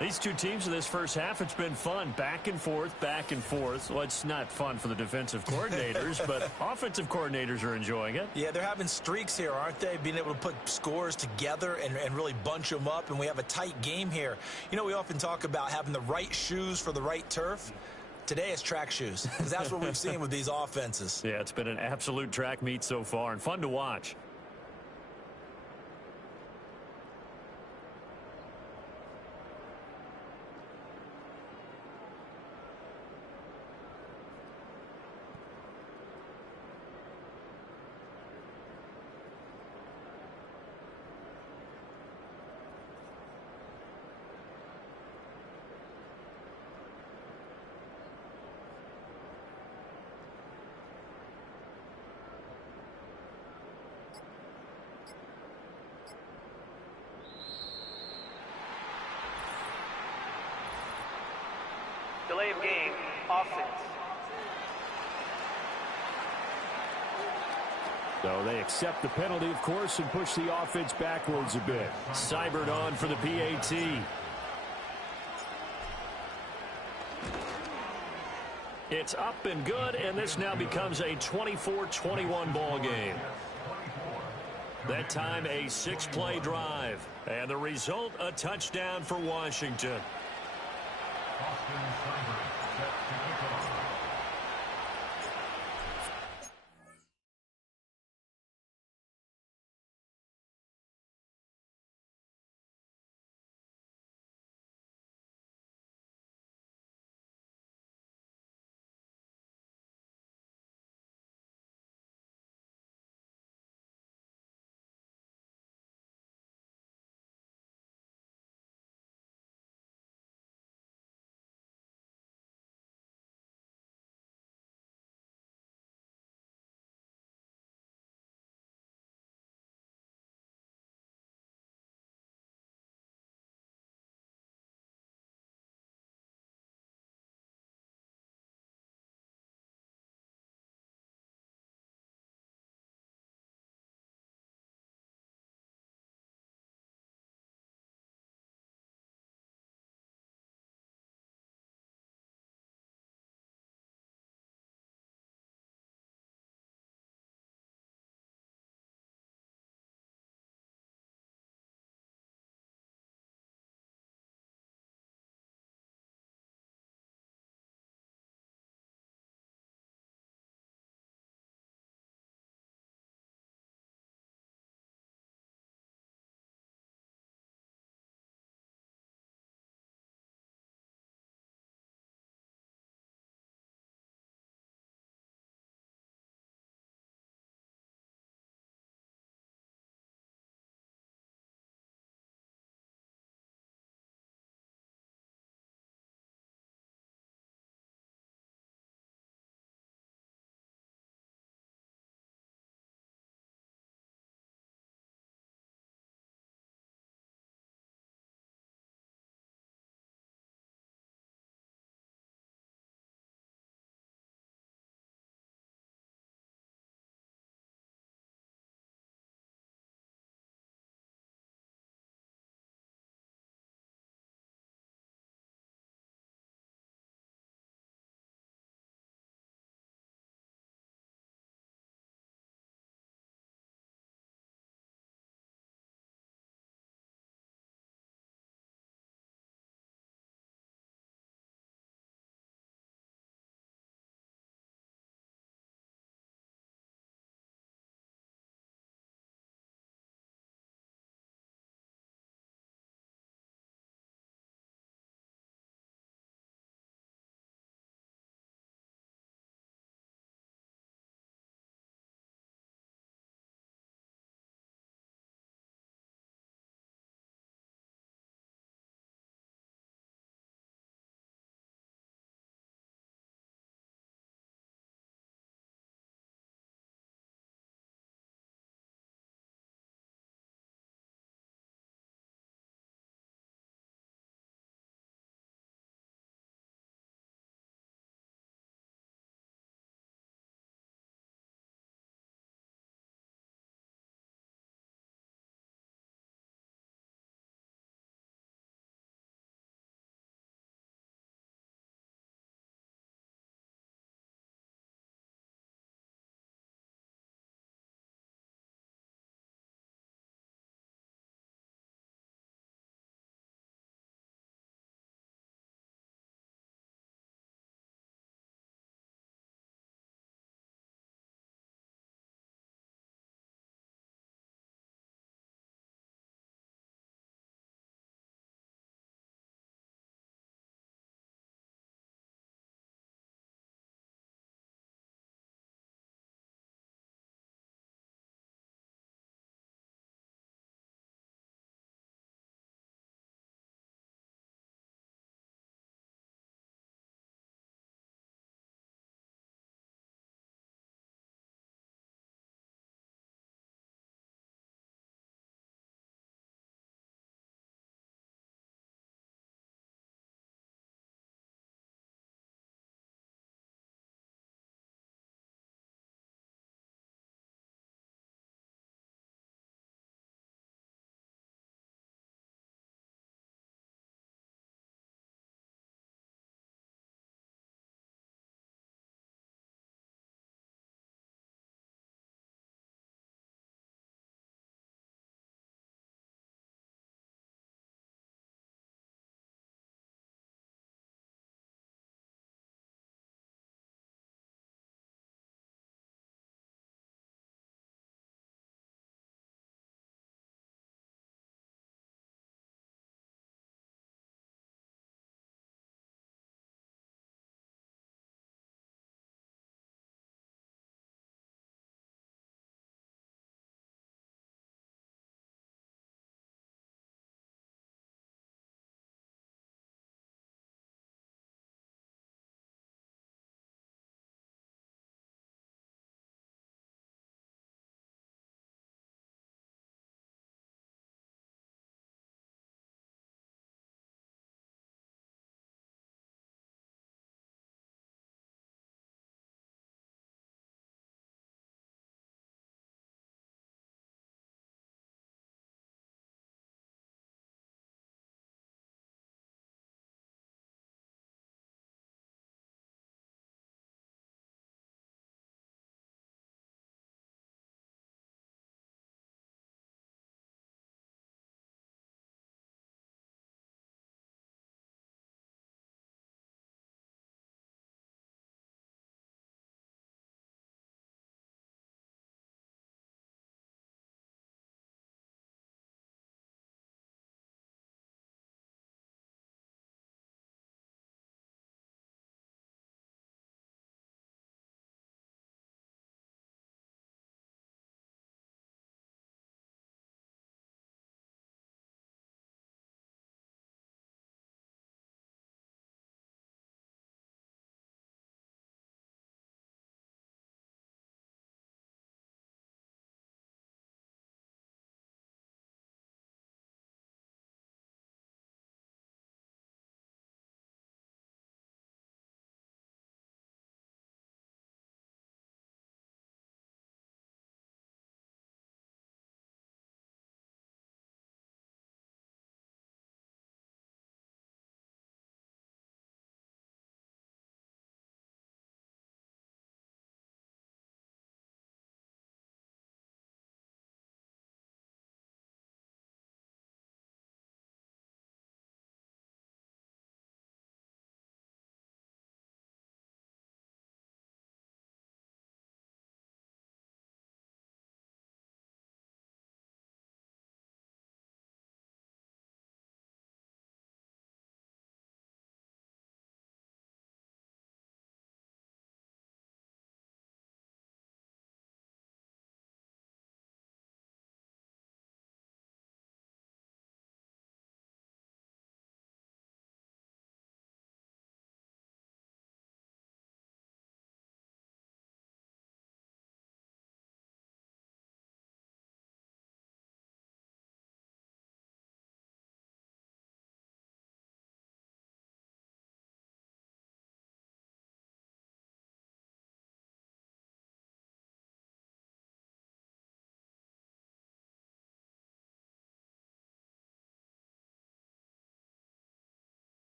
These two teams in this first half, it's been fun. Back and forth, back and forth. Well, it's not fun for the defensive coordinators, but offensive coordinators are enjoying it. Yeah, they're having streaks here, aren't they? Being able to put scores together and really bunch them up, and we have a tight game here. You know, we often talk about having the right shoes for the right turf. Today it's track shoes, because that's what we've seen with these offenses. Yeah, it's been an absolute track meet so far, and fun to watch. Delay of game, offense. So they accept the penalty, of course, and push the offense backwards a bit. Seibert on for the PAT. It's up and good, and this now becomes a 24-21 ball game. That time a 6-play drive. And the result, a touchdown for Washington. Austin Seibert set to kick off.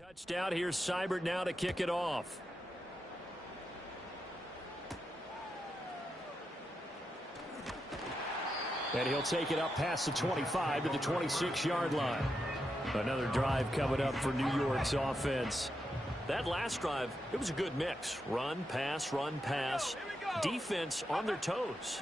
Touchdown. Here's Seibert now to kick it off. And he'll take it up past the 25 to the 26-yard line. Another drive coming up for New York's offense. That last drive, it was a good mix. Run, pass, defense on their toes.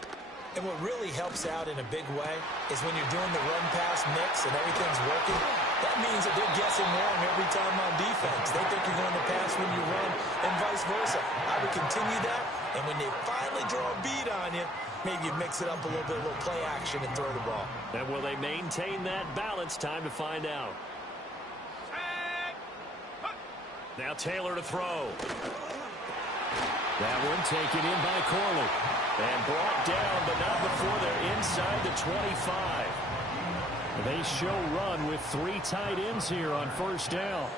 And what really helps out in a big way is when you're doing the run-pass mix and everything's working, that means that they're guessing wrong every time on defense. They think you're going to pass when you run and vice versa. I would continue that, and when they finally draw a beat on you, maybe you mix it up a little bit, a little play action and throw the ball. And will they maintain that balance? Time to find out. Now Taylor to throw. That one taken in by Corley. And brought down, but not before they're inside the 25. They show run with 3 tight ends here on first down.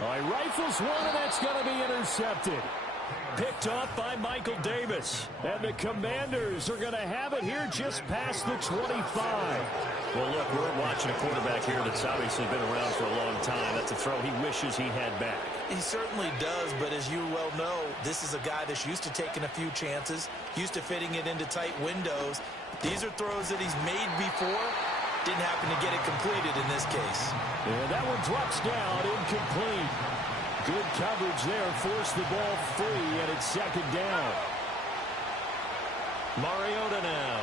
All right, rifles one, and that's going to be intercepted. Picked off by Michael Davis. And the Commanders are going to have it here just past the 25. Well, look, we're watching a quarterback here that's obviously been around for a long time. That's a throw he wishes he had back. He certainly does, but as you well know, this is a guy that's used to taking a few chances, used to fitting it into tight windows. These are throws that he's made before. Didn't happen to get it completed in this case. And that one drops down, incomplete. Good coverage there, forced the ball free, and it's second down. Mariota now.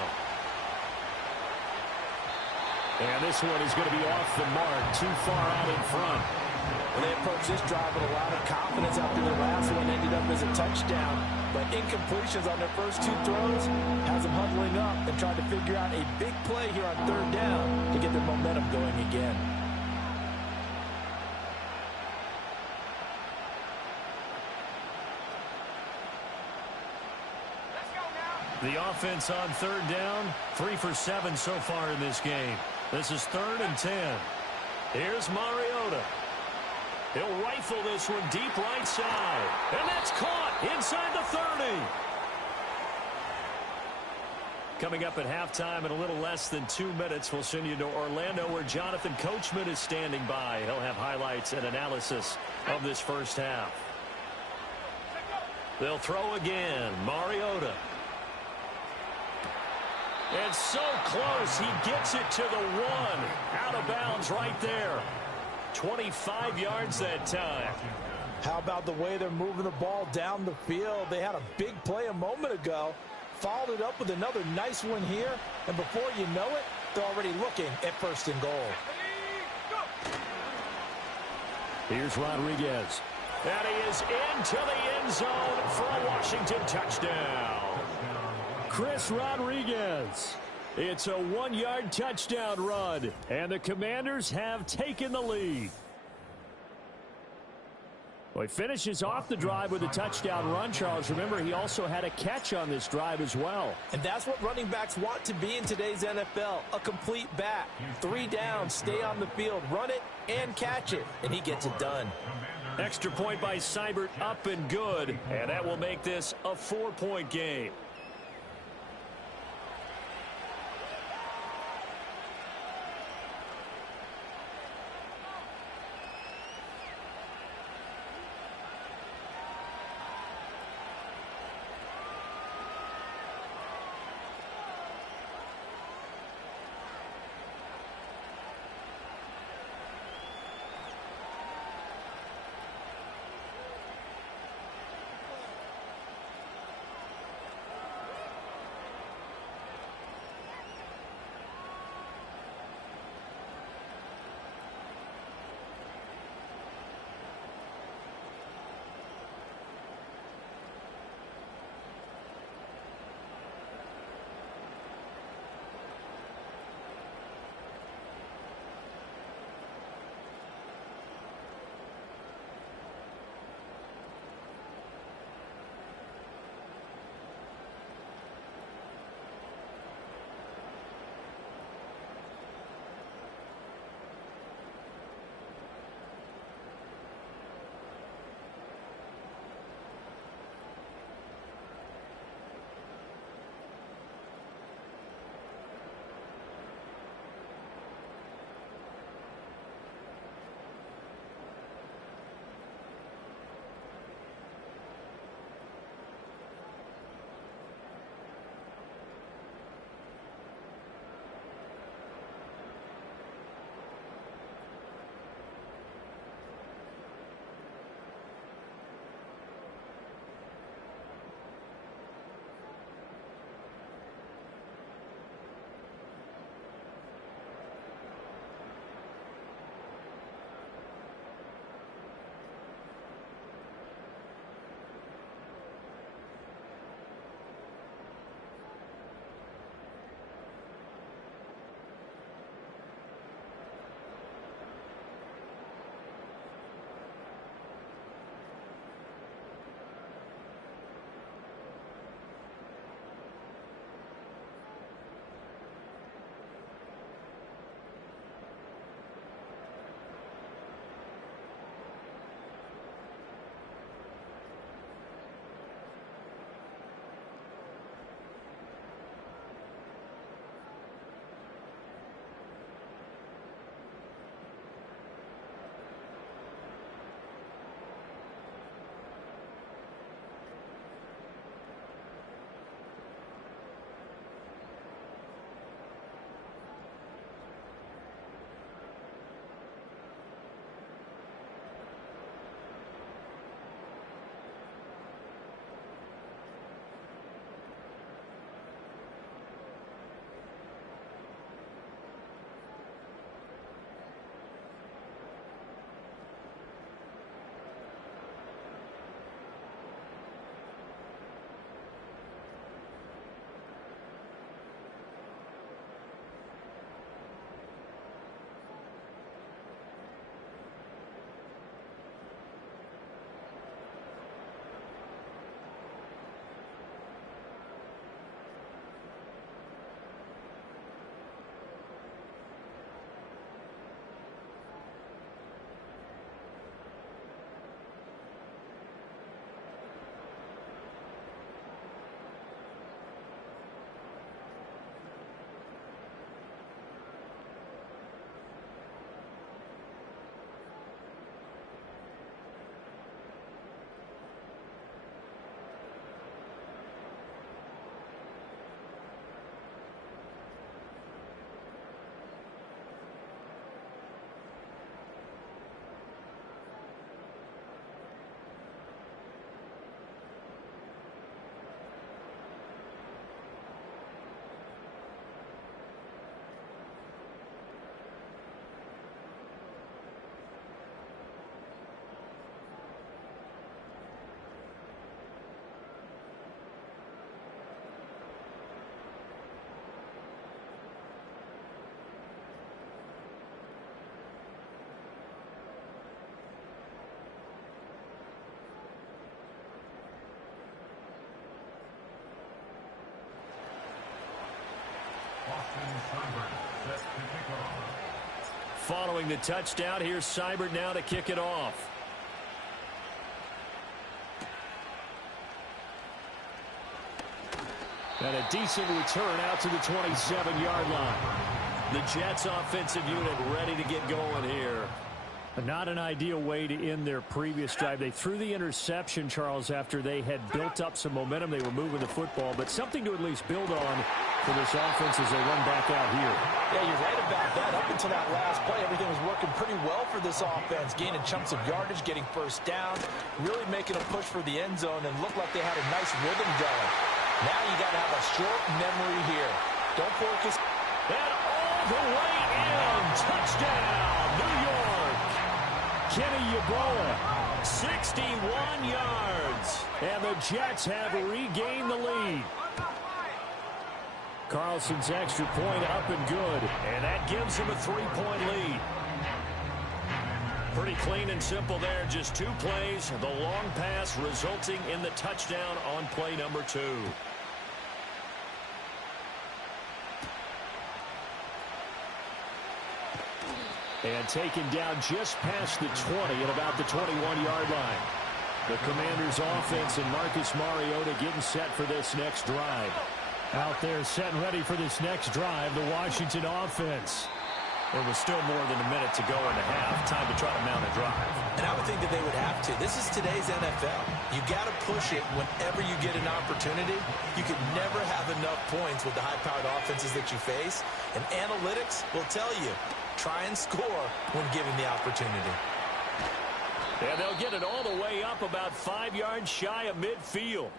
And this one is going to be off the mark, too far out in front. Well, they approached this drive with a lot of confidence after their last one ended up as a touchdown. But incompletions on their first 2 throws has them huddling up and trying to figure out a big play here on third down to get their momentum going again. The offense on third down, 3 for 7 so far in this game. This is 3rd and 10. Here's Mariota. He'll rifle this one deep right side. And that's caught inside the 30. Coming up at halftime in a little less than 2 minutes, we'll send you to Orlando where Jonathan Coachman is standing by. He'll have highlights and analysis of this first half. They'll throw again. Mariota. And so close, he gets it to the 1. Out of bounds right there. 25 yards that time. How about the way they're moving the ball down the field? They had a big play a moment ago. Followed it up with another nice one here. And before you know it, they're already looking at 1st and goal. Here's Rodriguez. And he is into the end zone for a Washington touchdown. Chris Rodriguez. It's a 1-yard touchdown run, and the Commanders have taken the lead. Well, he finishes off the drive with a touchdown run, Charles. Remember, he also had a catch on this drive as well. And that's what running backs want to be in today's NFL, a complete back. 3 downs, stay on the field, run it, and catch it, and he gets it done. Extra point by Seibert, up and good, and that will make this a 4-point game. following the touchdown. Here's Seibert now to kick it off. And a decent return out to the 27-yard line. The Jets offensive unit ready to get going here. Not an ideal way to end their previous drive. They threw the interception, Charles, after they had built up some momentum. They were moving the football, but something to at least build on for this offense as they run back out here. Yeah, you're right about that. Up until that last play, everything was working pretty well for this offense, gaining chunks of yardage, getting first down, really making a push for the end zone, and looked like they had a nice rhythm going. Now you got to have a short memory here. Don't focus. And all the way in. Touchdown, New York. Kenny Yeboah, 61 yards. And the Jets have regained the lead. Carlson's extra point up and good. And that gives him a 3-point lead. Pretty clean and simple there. Just 2 plays. The long pass resulting in the touchdown on play number 2. And taken down just past the 20 at about the 21-yard line. The Commanders' offense and Marcus Mariota getting set for this next drive. Out there set and ready for this next drive, the Washington offense. There was still more than a minute to go in the half. Time to try to mount a drive. And I would think that they would have to. This is today's NFL. You got to push it whenever you get an opportunity. You can never have enough points with the high-powered offenses that you face. And analytics will tell you, try and score when given the opportunity. And they'll get it all the way up about 5 yards shy of midfield.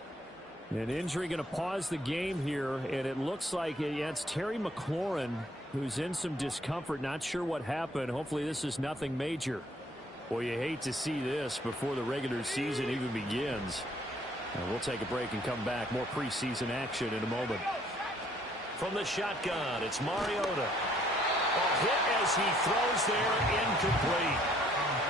An injury going to pause the game here, and it looks like it's Terry McLaurin who's in some discomfort. Not sure what happened. Hopefully this is nothing major. Boy, you hate to see this before the regular season even begins. And we'll take a break and come back. More preseason action in a moment. From the shotgun, it's Mariota. A hit as he throws there, incomplete.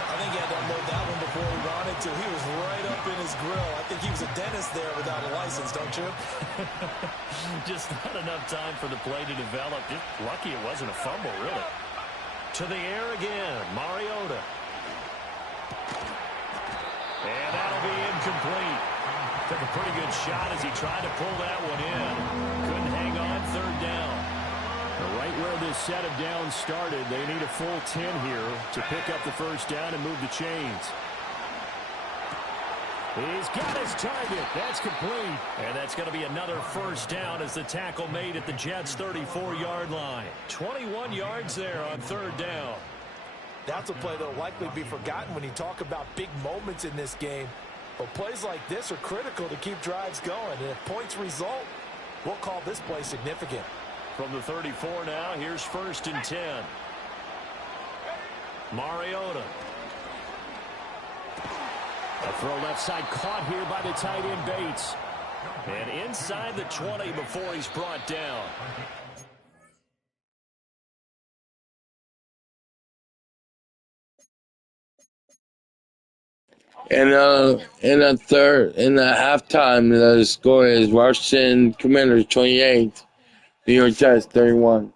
I think he had to unload that one before he wanted to. He was right up in his grill. I think he was a dentist there without a license, don't you? Just not enough time for the play to develop. Just lucky it wasn't a fumble, really. To the air again, Mariota. And that'll be incomplete. Took a pretty good shot as he tried to pull that one in. Couldn't hang on, 3rd down. Right where this set of downs started, they need a full 10 here to pick up the first down and move the chains. He's got his target. That's complete. And that's going to be another first down as the tackle made at the Jets' 34-yard line. 21 yards there on 3rd down. That's a play that will likely be forgotten when you talk about big moments in this game. But plays like this are critical to keep drives going. And if points result, we'll call this play significant. From the 34 now, here's 1st and 10. Mariota. A throw left side caught here by the tight end Bates. And inside the 20 before he's brought down. In the halftime, the score is Washington Commanders 28, New York Jets 31.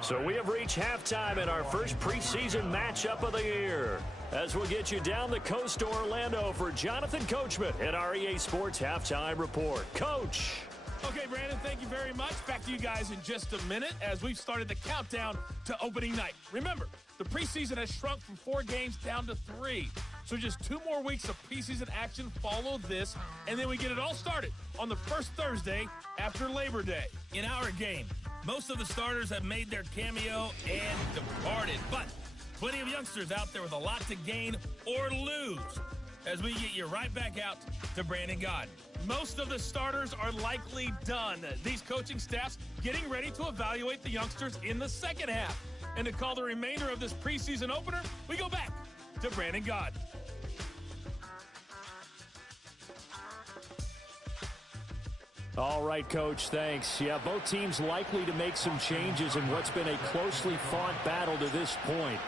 So we have reached halftime in our first preseason matchup of the year. As we'll get you down the coast to Orlando for Jonathan Coachman at our EA Sports Halftime Report. Coach. Okay, Brandon, thank you very much. Back to you guys in just a minute as we've started the countdown to opening night. Remember, the preseason has shrunk from 4 games down to 3. So just 2 more weeks of preseason action follow this, and then we get it all started on the first Thursday after Labor Day. In our game, most of the starters have made their cameo and departed, but plenty of youngsters out there with a lot to gain or lose. as we get you right back out to Brandon Gaudin. Most of the starters are likely done. These coaching staffs getting ready to evaluate the youngsters in the second half. And to call the remainder of this preseason opener, we go back to Brandon Gaudin. All right, Coach, thanks. Yeah, both teams likely to make some changes in what's been a closely fought battle to this point.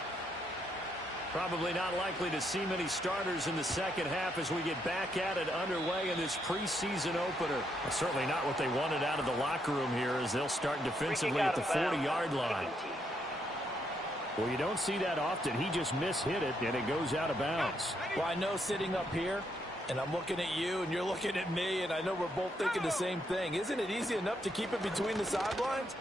Probably not likely to see many starters in the second half as we get back at it underway in this preseason opener. Certainly not what they wanted out of the locker room here as they'll start defensively at the 40-yard line. Well, you don't see that often. He just mishit it, and it goes out of bounds. Well, I know sitting up here, and I'm looking at you, and you're looking at me, and I know we're both thinking the same thing. Isn't it easy enough to keep it between the sidelines?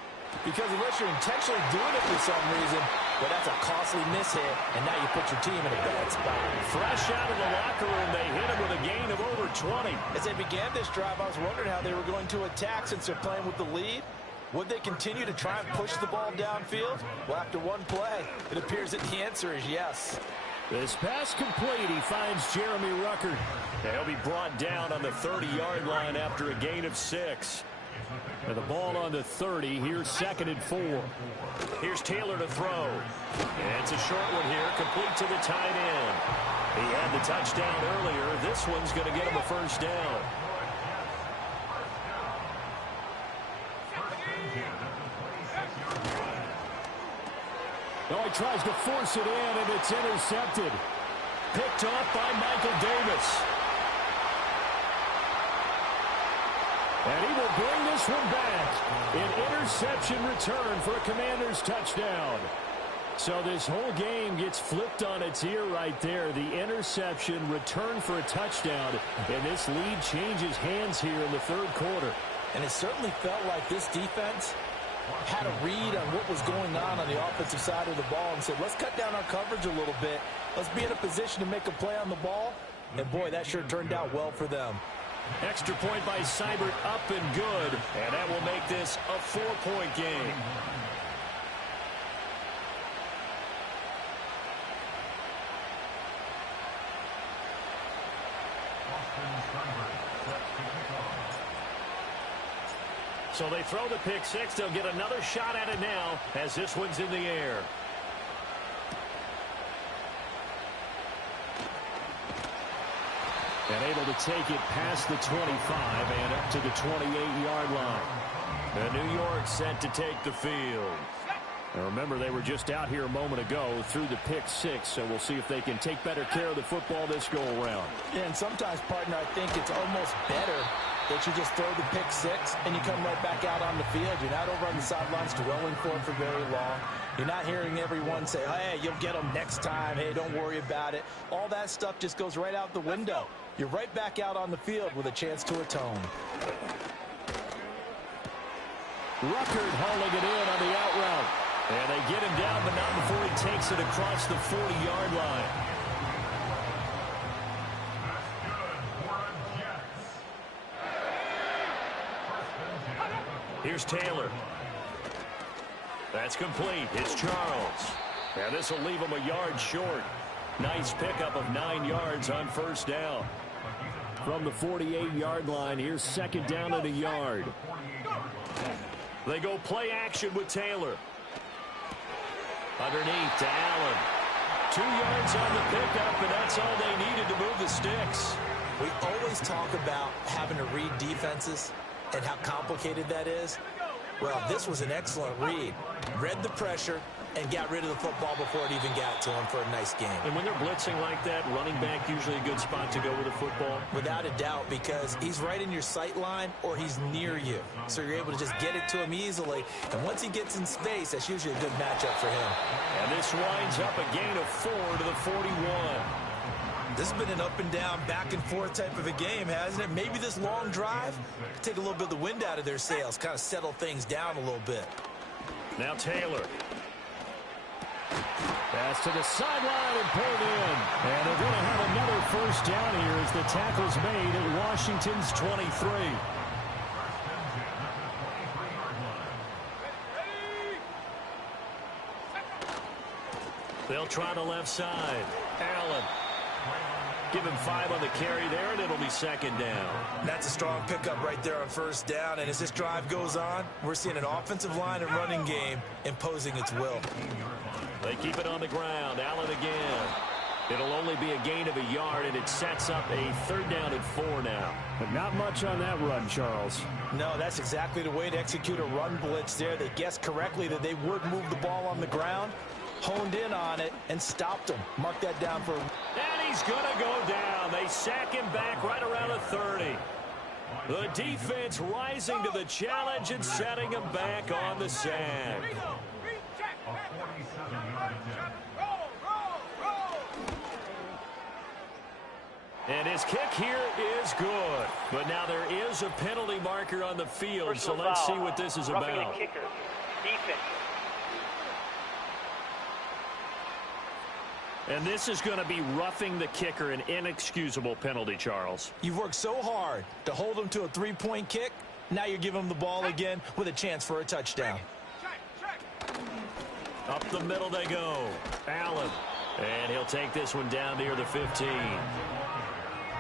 Because unless you're intentionally doing it for some reason, well, that's a costly mishit, and now you put your team in a bad spot. Fresh out of the locker room, they hit him with a gain of over 20. As they began this drive, I was wondering how they were going to attack since they're playing with the lead. Would they continue to try and push the ball downfield? Well, after one play, it appears that the answer is yes. This pass complete. He finds Jeremy Ruckert. He'll be brought down on the 30-yard line after a gain of 6. And the ball on the 30. Here's 2nd and 4. Here's Taylor to throw. And it's a short one here, complete to the tight end. He had the touchdown earlier. This one's going to get him a first down. Oh, he tries to force it in, and it's intercepted. Picked off by Michael Davis. And he will bring this one back. An interception return for a Commanders touchdown. So this whole game gets flipped on its ear right there. The interception return for a touchdown. And this lead changes hands here in the third quarter. And it certainly felt like this defense had a read on what was going on the offensive side of the ball and said, let's cut down our coverage a little bit. Let's be in a position to make a play on the ball. And, boy, that sure turned out well for them. Extra point by Seibert, up and good. And that will make this a 4-point game. So they throw the pick six. They'll get another shot at it now as this one's in the air. And able to take it past the 25 and up to the 28-yard line. And New York set to take the field. Now remember, they were just out here a moment ago through the pick six, so we'll see if they can take better care of the football this go-around. Yeah, and sometimes, partner, I think it's almost better that you just throw the pick six and you come right back out on the field. You're not over on the sidelines dwelling for it for very long. You're not hearing everyone say, hey, you'll get them next time. Hey, don't worry about it. All that stuff just goes right out the window. You're right back out on the field with a chance to atone. Ruckert hauling it in on the out route. And they get him down, but not before he takes it across the 40-yard line. Here's Taylor. That's complete. It's Charles. And this will leave him a yard short. Nice pickup of 9 yards on first down. From the 48-yard line, here's second down and a yard. They go play action with Taylor. Underneath to Allen. 2 yards on the pickup, and that's all they needed to move the sticks. We always talk about having to read defenses and how complicated that is. Well, this was an excellent read. Read the pressure and got rid of the football before it even got to him for a nice game. And when they're blitzing like that, running back usually a good spot to go with the football. Without a doubt, because he's right in your sight line or he's near you. So you're able to just get it to him easily. And once he gets in space, that's usually a good matchup for him. And this winds up a gain of 4 to the 41. This has been an up and down, back and forth type of a game, hasn't it? Maybe this long drive take a little bit of the wind out of their sails, kind of settle things down a little bit. Now Taylor. Pass to the sideline and pulled in. And they're going to have another first down here as the tackle's made at Washington's 23. They'll try the left side. Allen. Give him 5 on the carry there, and it'll be second down. That's a strong pickup right there on first down. And as this drive goes on, we're seeing an offensive line and running game imposing its will. They keep it on the ground. Allen again. It'll only be a gain of a yard, and it sets up a third down and 4 now. But not much on that run, Charles. No, that's exactly the way to execute a run blitz there. They guessed correctly that they would move the ball on the ground, honed in on it, and stopped them. Mark that down for... And he's going to go down. They sack him back right around the 30. The defense rising to the challenge and setting him back on the sack. A 47-yard attempt. And his kick here is good. But now there is a penalty marker on the field, so let's see what this is Roughing about. the kicker. Defense. And this is going to be roughing the kicker, an inexcusable penalty, Charles. You've worked so hard to hold them to a three-point kick. Now you're giving them the ball again with a chance for a touchdown. Up the middle they go. Allen. And he'll take this one down near the 15.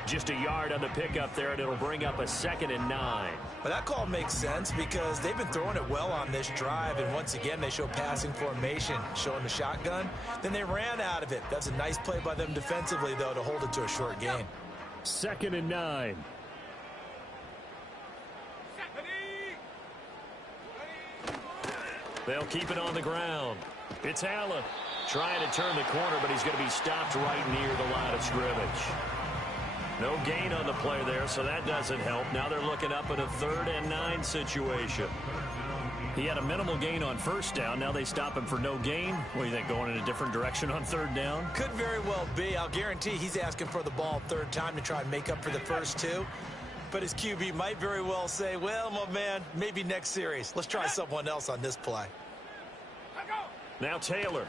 Just a yard on the pickup there, and it'll bring up a 2nd and 9. But that call makes sense because they've been throwing it well on this drive, and once again they show passing formation, showing the shotgun. Then they ran out of it. That's a nice play by them defensively, though, to hold it to a short gain. 2nd and 9. They'll keep it on the ground. It's Allen trying to turn the corner, but he's going to be stopped right near the line of scrimmage. No gain on the play there, so that doesn't help. Now they're looking up at a 3rd and 9 situation. He had a minimal gain on first down. Now they stop him for no gain. What do you think, going in a different direction on 3rd down? Could very well be. I'll guarantee he's asking for the ball third time to try and make up for the first two. But his QB might very well say, well, my man, maybe next series. Let's try someone else on this play. Now Taylor.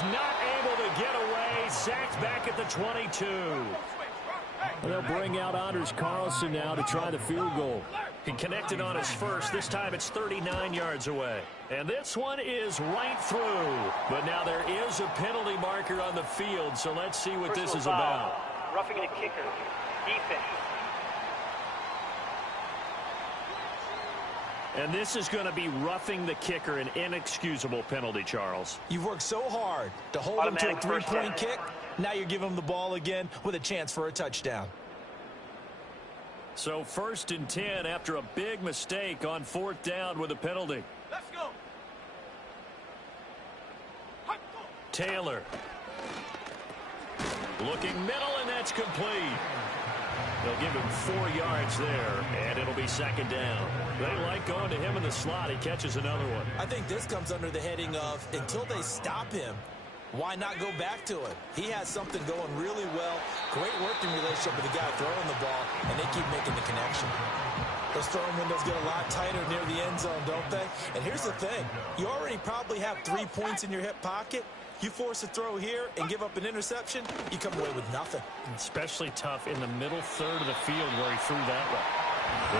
is not able to get away. Sacked back at the 22. They'll bring out Anders Carlson now to try the field goal. He connected on his first. This time it's 39 yards away. And this one is right through. But now there is a penalty marker on the field, so let's see what this is about. Roughing the kicker. Defense. And this is going to be roughing the kicker, an inexcusable penalty, Charles. You've worked so hard to hold him to a three-point kick. Now you're giving him the ball again with a chance for a touchdown. So 1st and 10 after a big mistake on 4th down with a penalty. Let's go. Taylor. Looking middle, and that's complete. They'll give him 4 yards there, and it'll be 2nd down. They like going to him in the slot. He catches another one. I think this comes under the heading of until they stop him, why not go back to it? He has something going really well. Great working relationship with the guy throwing the ball, and they keep making the connection. Those throwing windows get a lot tighter near the end zone, don't they? And here's the thing. You already probably have 3 points in your hip pocket. You force a throw here and give up an interception, you come away with nothing. Especially tough in the middle third of the field where he threw that one.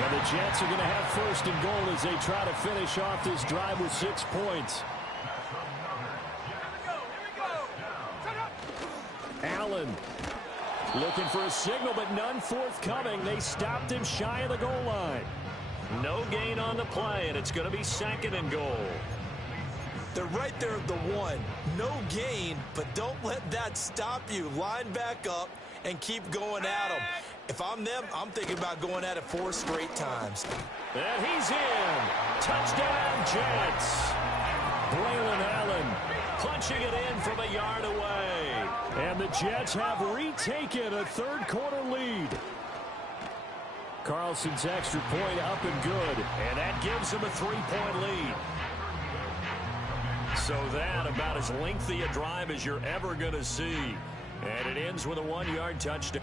And the Jets are going to have 1st and goal as they try to finish off this drive with 6 points. Allen looking for a signal, but none forthcoming. They stopped him shy of the goal line. No gain on the play, and it's going to be 2nd and goal. They're right there at the 1. No gain, but don't let that stop you. Line back up and keep going at them. If I'm them, I'm thinking about going at it 4 straight times. And he's in. Touchdown, Jets. Braylon Allen Punching it in from a yard away. And the Jets have retaken a 3rd quarter lead. Carlson's extra point up and good. And that gives them a 3-point lead. So that about as lengthy a drive as you're ever going to see. And it ends with a 1-yard touchdown.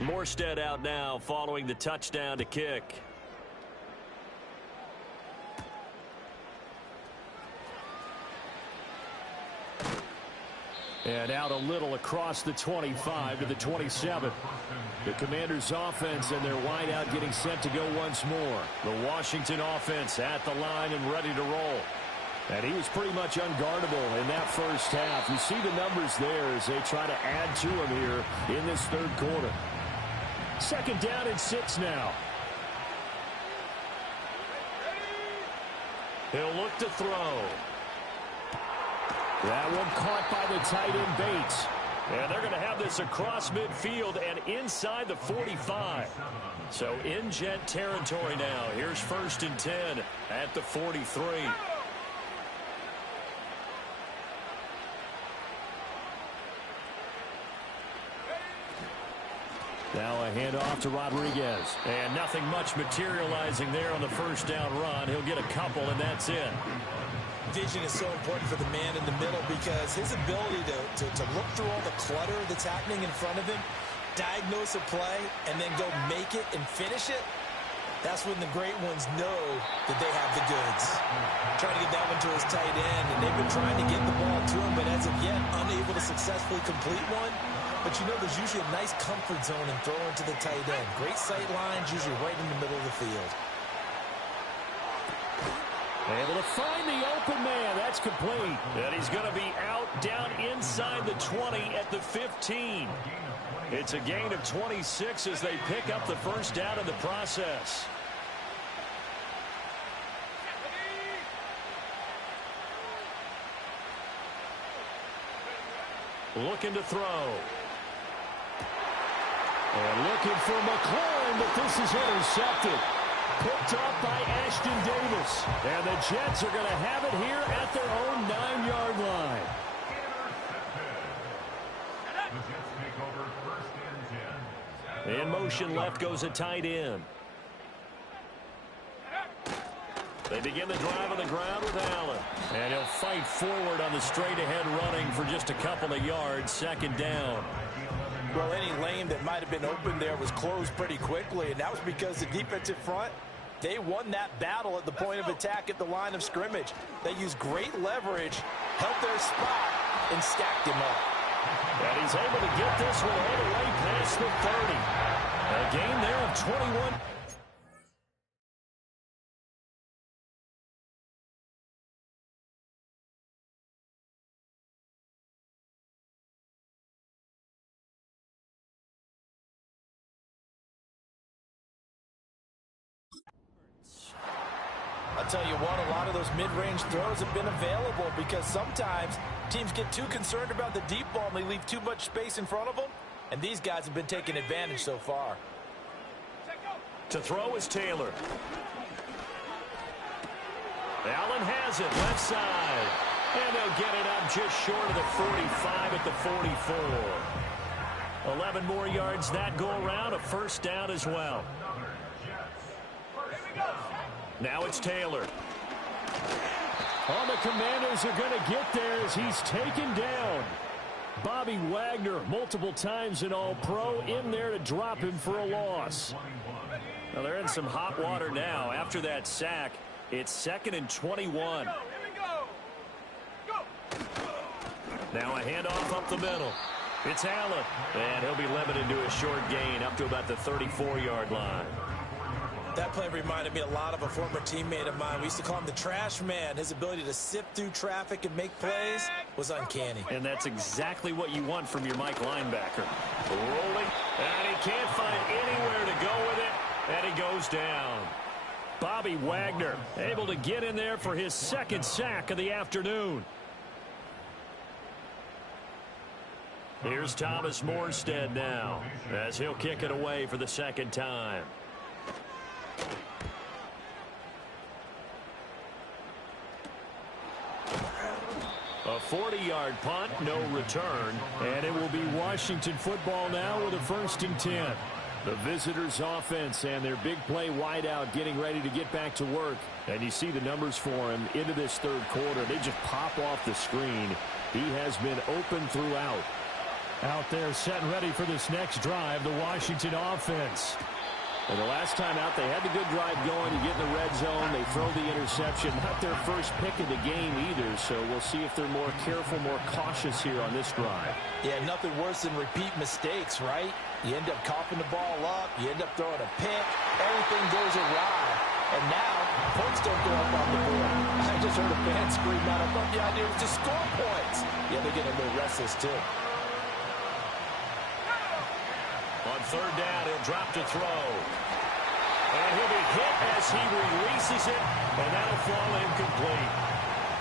Morstead out now following the touchdown to kick. And out a little across the 25 to the 27. The Commanders' offense and their wideout getting set to go once more. The Washington offense at the line and ready to roll. And he was pretty much unguardable in that first half. You see the numbers there as they try to add to him here in this third quarter. Second down and 6 now. He'll look to throw. That one caught by the tight end Bates. And they're going to have this across midfield and inside the 45. So in Jet territory now. Here's 1st and 10 at the 43. Now a handoff to Rodriguez. And nothing much materializing there on the first down run. He'll get a couple, and that's it. Vision is so important for the man in the middle because his ability to look through all the clutter that's happening in front of him, diagnose a play, and then go make it and finish it, that's when the great ones know that they have the goods. Trying to get that one to his tight end, and they've been trying to get the ball to him, but as of yet, unable to successfully complete one. But you know there's usually a nice comfort zone in throwing to the tight end. Great sight lines, usually right in the middle of the field. Able to find the open man. That's complete. And he's going to be out down inside the 20 at the 15. It's a gain of 26 as they pick up the first down in the process. Looking to throw. And looking for McLaurin, but this is intercepted. Picked off by Ashton Davis. And the Jets are going to have it here at their own 9-yard line. In motion left goes a tight end. They begin the drive on the ground with Allen. And he'll fight forward on the straight-ahead running for just a couple of yards. Second down. Well, any lane that might have been open there was closed pretty quickly, and that was because the defensive front, they won that battle at the point of attack at the line of scrimmage. They used great leverage, held their spot, and stacked him up. And he's able to get this one all the way past the 30. A gain there of 21. I'll tell you what, a lot of those mid-range throws have been available because sometimes teams get too concerned about the deep ball and they leave too much space in front of them, and these guys have been taking advantage so far. To throw is Taylor. Allen has it, left side. And they'll get it up just short of the 45 at the 44. 11 more yards that go around, a first down as well. Now it's Taylor. All the Commanders are going to get there as he's taken down. Bobby Wagner, multiple times an All-Pro, in there to drop him for a loss. Well, they're in some hot water now. After that sack, it's 2nd and 21. Now a handoff up the middle. It's Allen. And he'll be limited to a short gain up to about the 34-yard line. That play reminded me a lot of a former teammate of mine. We used to call him the trash man. His ability to sift through traffic and make plays was uncanny. And that's exactly what you want from your Mike linebacker. Rolling, and he can't find anywhere to go with it, and he goes down. Bobby Wagner able to get in there for his second sack of the afternoon. Here's Thomas Morstead now as he'll kick it away for the second time. A 40-yard punt, no return. And it will be Washington football now with a 1st and 10. The visitors' offense and their big play wideout getting ready to get back to work. And you see the numbers for him into this third quarter. They just pop off the screen. He has been open throughout. Out there set and ready for this next drive, the Washington offense. And the last time out, they had the good drive going to get in the red zone. They throw the interception. Not their first pick of the game either, so we'll see if they're more careful, more cautious here on this drive. Yeah, nothing worse than repeat mistakes, right? You end up coughing the ball up. You end up throwing a pick. Everything goes awry. And now, points don't go up on the board. I just heard a fan scream out. I thought the idea was to score points. Yeah, they're getting a little restless, too. On third down, he'll drop to throw. And he'll be hit as he releases it, and that'll fall incomplete.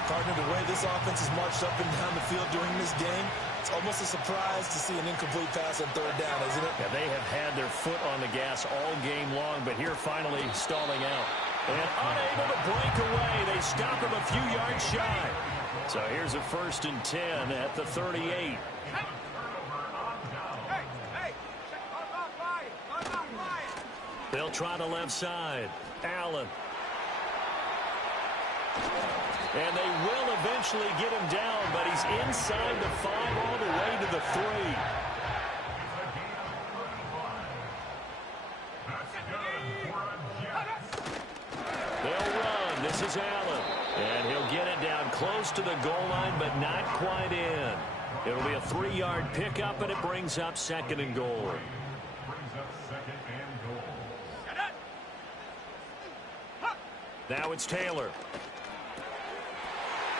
Partner, the way this offense has marched up and down the field during this game, it's almost a surprise to see an incomplete pass on third down, isn't it? Yeah, they have had their foot on the gas all game long, but here finally stalling out. And unable to break away, they stop him a few yards shy. So here's a 1st and 10 at the 38. They'll try the left side. Allen. And they will eventually get him down, but he's inside the 5 all the way to the 3. They'll run. This is Allen. And he'll get it down close to the goal line, but not quite in. It'll be a 3-yard pickup, and it brings up 2nd and goal. Now it's Taylor.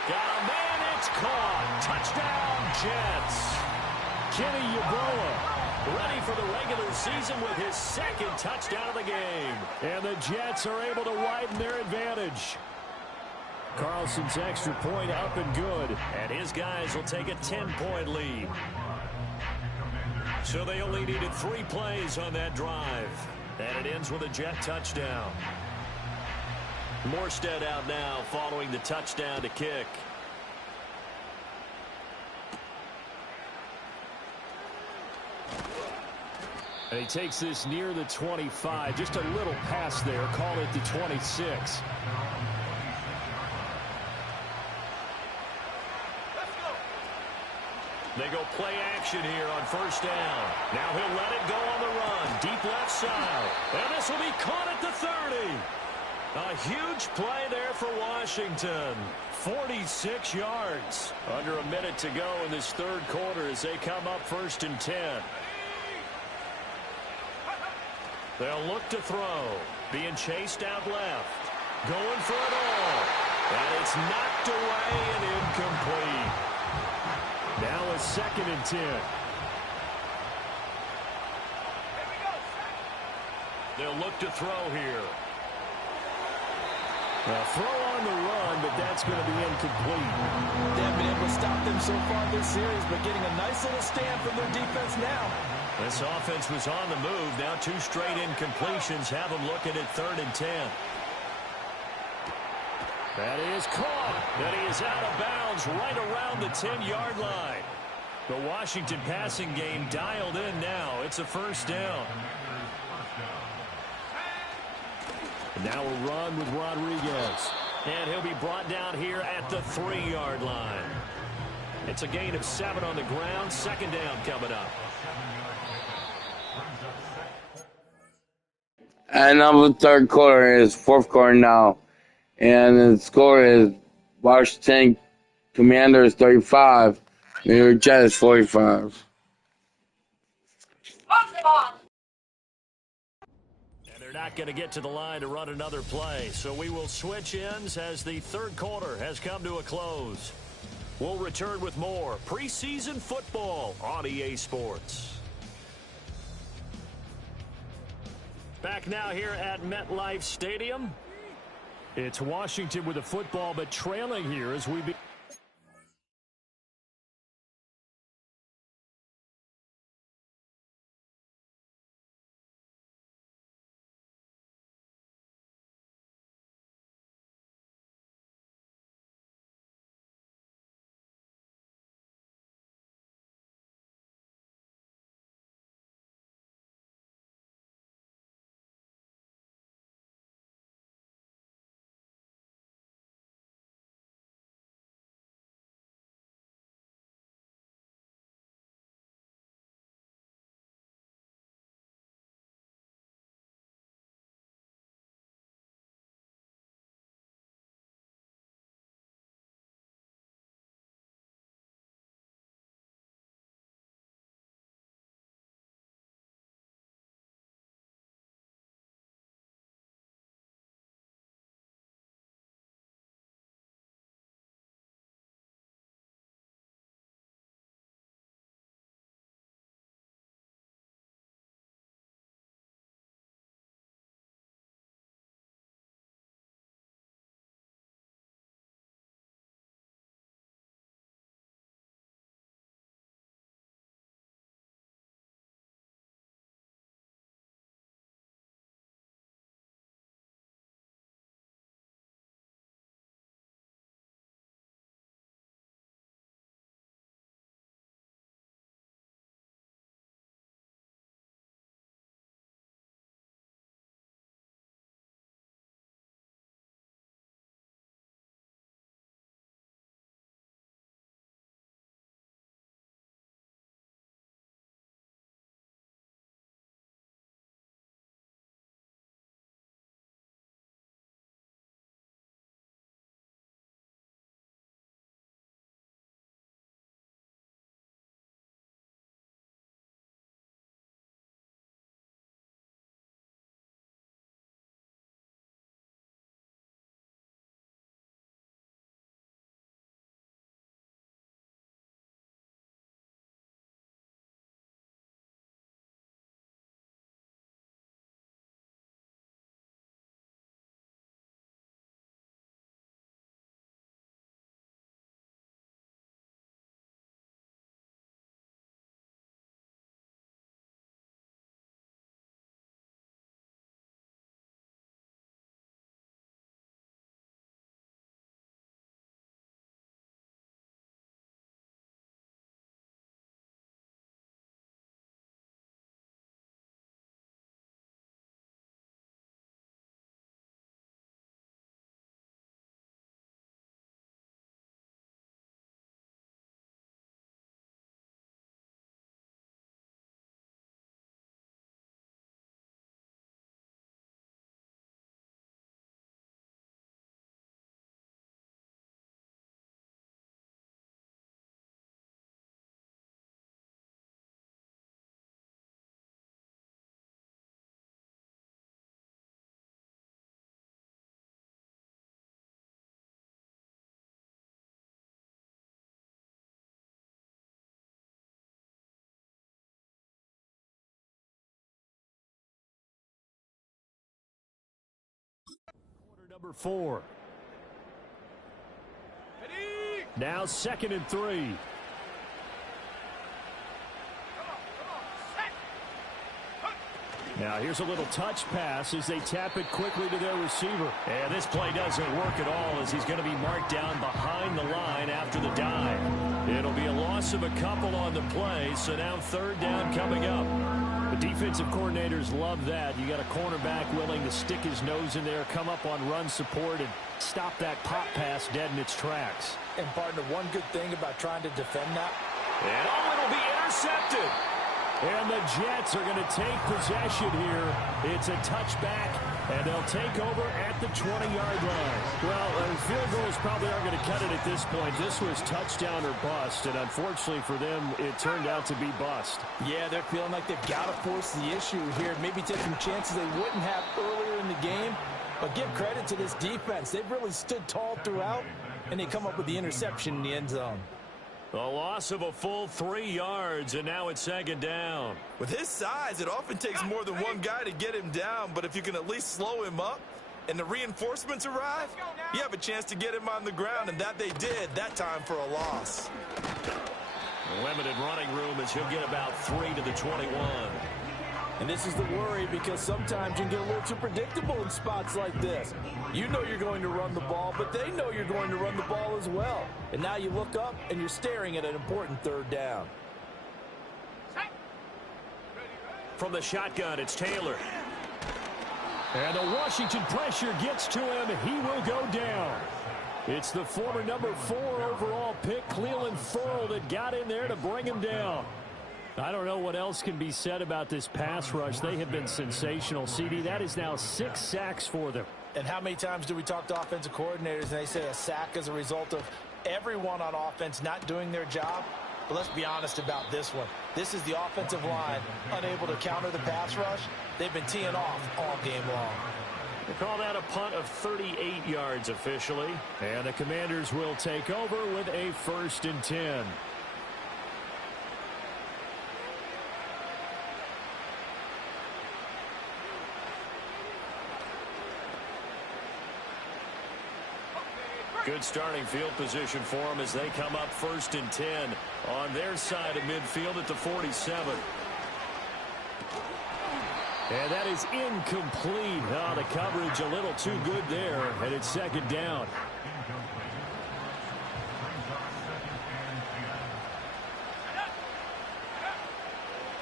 Got a man, it's caught. Touchdown, Jets. Kenny Yeboah ready for the regular season with his 2nd touchdown of the game. And the Jets are able to widen their advantage. Carlson's extra point up and good. And his guys will take a 10-point lead. So they only needed 3 plays on that drive. And it ends with a Jet touchdown. Morstead out now following the touchdown to kick. And he takes this near the 25. Just a little pass there. Call it the 26. They go play action here on 1st down. Now he'll let it go on the run. Deep left side. And this will be caught at the 30. A huge play there for Washington. 46 yards. Under a minute to go in this 3rd quarter as they come up 1st and 10. They'll look to throw. Being chased out left. Going for it all. And it's knocked away and incomplete. Now a 2nd and 10. They'll look to throw here. A throw on the run, but that's going to be incomplete. They haven't been able to stop them so far this series, but getting a nice little stand from their defense now. This offense was on the move. Now 2 straight incompletions have them looking at 3rd and 10. That is caught. And he is out of bounds right around the 10-yard line. The Washington passing game dialed in now. It's a 1st down. And now a run with Rodriguez. And he'll be brought down here at the 3-yard line. It's a gain of 7 on the ground. 2nd down coming up. And now the 3rd quarter is 4th quarter now. And the score is Washington Commanders 35, New York Jets 45. They're not going to get to the line to run another play, so we will switch ends as the 3rd quarter has come to a close. We'll return with more preseason football on EA Sports. Back now here at MetLife Stadium. It's Washington with the football, but trailing here as we Number 4. Now 2nd and 3. Now here's a little touch pass as they tap it quickly to their receiver. And this play doesn't work at all as he's going to be marked down behind the line after the dive. It'll be a loss of a couple on the play, so now 3rd down coming up. The defensive coordinators love that. You got a cornerback willing to stick his nose in there, come up on run support, and stop that pop pass dead in its tracks. And partner, one good thing about trying to defend that. And it'll be intercepted. And the Jets are going to take possession here. It's a touchback, and they'll take over at the 20-yard line. Well, field goals probably aren't going to cut it at this point. This was touchdown or bust, and unfortunately for them, it turned out to be bust. Yeah, they're feeling like they've got to force the issue here. Maybe take some chances they wouldn't have earlier in the game. But give credit to this defense. They've really stood tall throughout, and they come up with the interception in the end zone. A loss of a full 3 yards, and now it's 2nd down. With his size, it often takes more than one guy to get him down, but if you can at least slow him up and the reinforcements arrive, you have a chance to get him on the ground, and that they did, that time for a loss. Limited running room as he'll get about 3 to the 21. And this is the worry because sometimes you can get a little too predictable in spots like this. You know you're going to run the ball, but they know you're going to run the ball as well. And now you look up and you're staring at an important 3rd down. From the shotgun, it's Taylor. And the Washington pressure gets to him, and he will go down. It's the former number 4 overall pick, Cleveland Ferrell, that got in there to bring him down. I don't know what else can be said about this pass rush. They have been sensational, CD. That is now 6 sacks for them. And how many times do we talk to offensive coordinators and they say a sack is a result of everyone on offense not doing their job? But let's be honest about this one. This is the offensive line unable to counter the pass rush. They've been teeing off all game long. They call that a punt of 38 yards officially. And the Commanders will take over with a 1st and 10. Good starting field position for them as they come up 1st and 10 on their side of midfield at the 47. And that is incomplete. Oh, the coverage a little too good there, and it's 2nd down.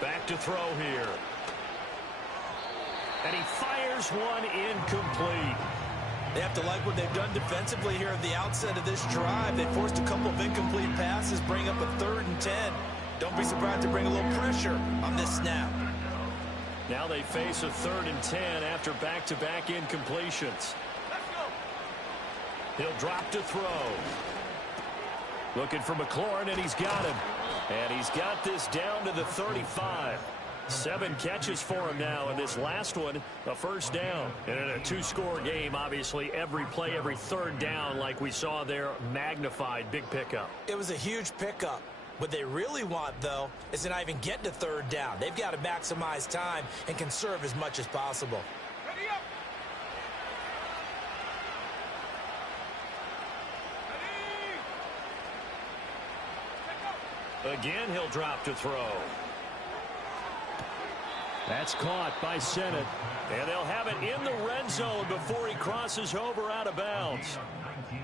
Back to throw here. And he fires one incomplete. They have to like what they've done defensively here at the outset of this drive. They forced a couple of incomplete passes, bring up a 3rd and 10. Don't be surprised to bring a little pressure on this snap. Now they face a 3rd and 10 after back-to-back incompletions. He'll drop to throw. Looking for McLaurin, and he's got him. And he's got this down to the 35. 7 catches for him now, and this last one, a 1st down. And in a 2-score game, obviously, every play, every 3rd down, like we saw there, magnified, big pickup. It was a huge pickup. What they really want, though, is to not even get to 3rd down. They've got to maximize time and conserve as much as possible. Ready up. Ready. Again, he'll drop to throw. That's caught by Sennett. And they'll have it in the red zone before he crosses over out of bounds.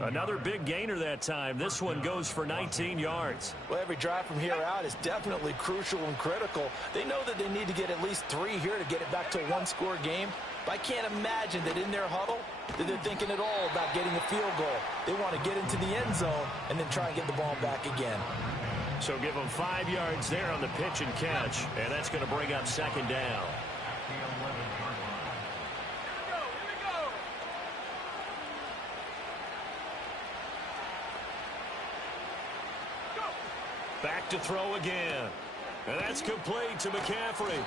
Another big gainer that time. This one goes for 19 yards. Well, every drive from here out is definitely crucial and critical. They know that they need to get at least 3 here to get it back to a 1-score game. But I can't imagine that in their huddle that they're thinking at all about getting a field goal. They want to get into the end zone and then try and get the ball back again. So give them 5 yards there on the pitch and catch, and that's going to bring up 2nd down. Back to throw again. And that's complete to McCaffrey.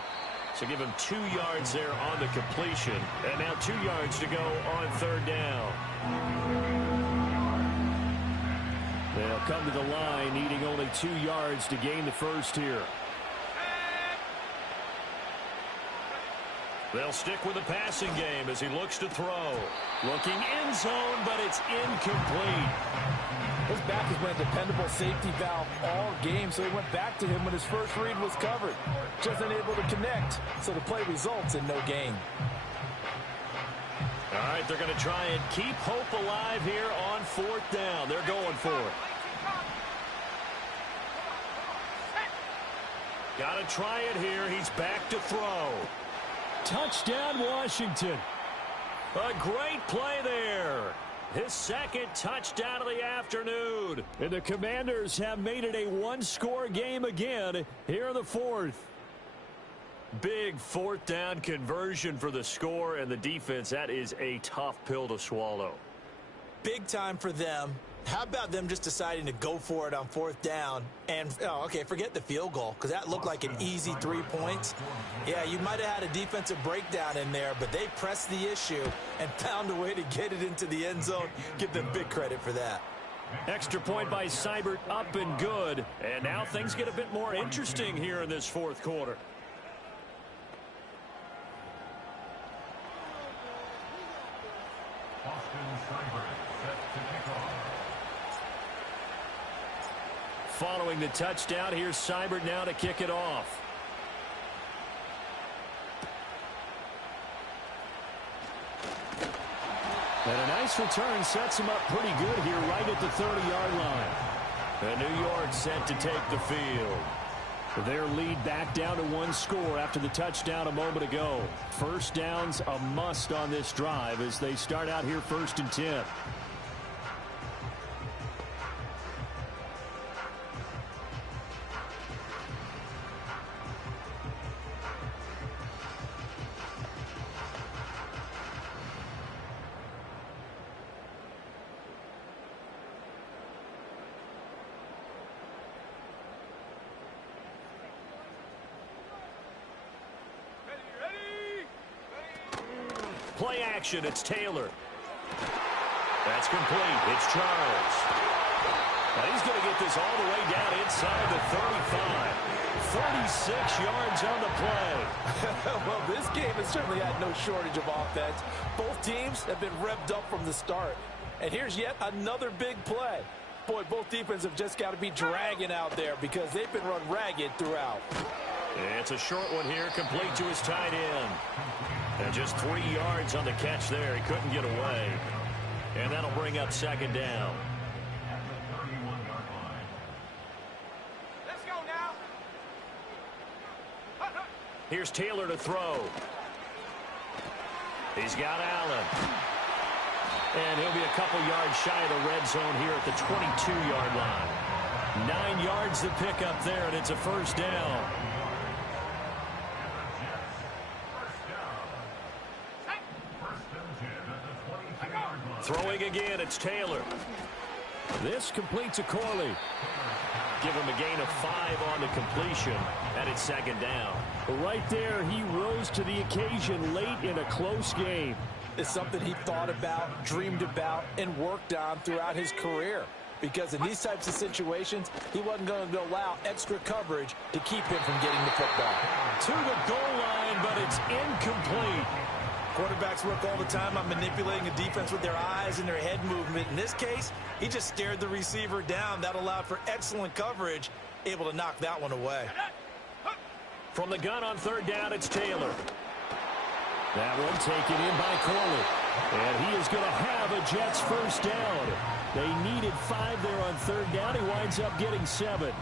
So give him 2 yards there on the completion. And now 2 yards to go on 3rd down. They'll come to the line, needing only 2 yards to gain the 1st here. They'll stick with the passing game as he looks to throw. Looking end zone, but it's incomplete. His back has been a dependable safety valve all game, so he went back to him when his first read was covered. Just unable to connect, so the play results in no gain. All right, they're going to try and keep hope alive here on 4th down. They're going for it. Got to try it here. He's back to throw. Touchdown, Washington. A great play there. His second touchdown of the afternoon. And the Commanders have made it a one-score game again here in the 4th. Big 4th down conversion for the score, and the defense, that is a tough pill to swallow. Big time for them. How about them just deciding to go for it on 4th down? And, okay, forget the field goal, because that looked like an easy 3 points. Yeah, you might have had a defensive breakdown in there, but they pressed the issue and found a way to get it into the end zone. Give them big credit for that. Extra point by Seibert, up and good. And now things get a bit more interesting here in this 4th quarter. Following the touchdown, here's Seibert now to kick it off. And a nice return sets him up pretty good here right at the 30-yard line. And New York set to take the field. Their lead back down to 1 score after the touchdown a moment ago. First down's a must on this drive as they start out here 1st and 10. Play action, it's Taylor. That's complete. It's Charles. Now he's going to get this all the way down inside the 35. 46 yards on the play. Well, this game has certainly had no shortage of offense. Both teams have been revved up from the start. And here's yet another big play. Boy, both defenses have just got to be dragging out there because they've been run ragged throughout. It's a short one here, complete to his tight end. And just 3 yards on the catch there. He couldn't get away. And that'll bring up 2nd down. Let's go now. Here's Taylor to throw. He's got Allen. And he'll be a couple yards shy of the red zone here at the 22-yard line. 9 yards to pick up there, and it's a 1st down. Throwing again, it's Taylor. This completes a Corley. Give him a gain of 5 on the completion, and it's 2nd down. Right there, he rose to the occasion late in a close game. It's something he thought about, dreamed about, and worked on throughout his career. Because in these types of situations, he wasn't going to allow extra coverage to keep him from getting the football. To the goal line, but it's incomplete. Quarterbacks work all the time on manipulating a defense with their eyes and their head movement. In this case, he just stared the receiver down. That allowed for excellent coverage, able to knock that one away. From the gun on 3rd down, it's Taylor. That one taken in by Corley. And he is going to have a Jets 1st down. They needed 5 there on 3rd down. He winds up getting 7.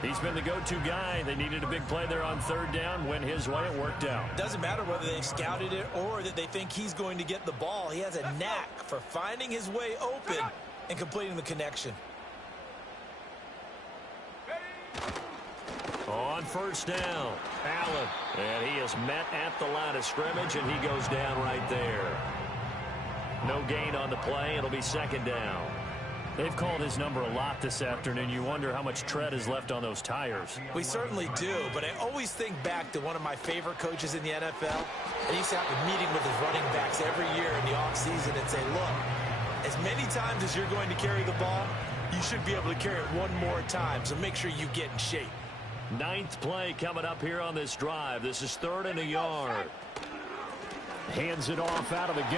He's been the go-to guy. They needed a big play there on 3rd down. Went his way, it worked out. Doesn't matter whether they've scouted it or that they think he's going to get the ball. He has a knack for finding his way open and completing the connection. On 1st down, Allen. And he is met at the line of scrimmage, and he goes down right there. No gain on the play. It'll be 2nd down. They've called his number a lot this afternoon. You wonder how much tread is left on those tires. We certainly do, but I always think back to one of my favorite coaches in the NFL. And he used to have a meeting with his running backs every year in the offseason and say, look, as many times as you're going to carry the ball, you should be able to carry it one more time, so make sure you get in shape. 9th play coming up here on this drive. This is 3rd and a yard. Hands it off out of the gun.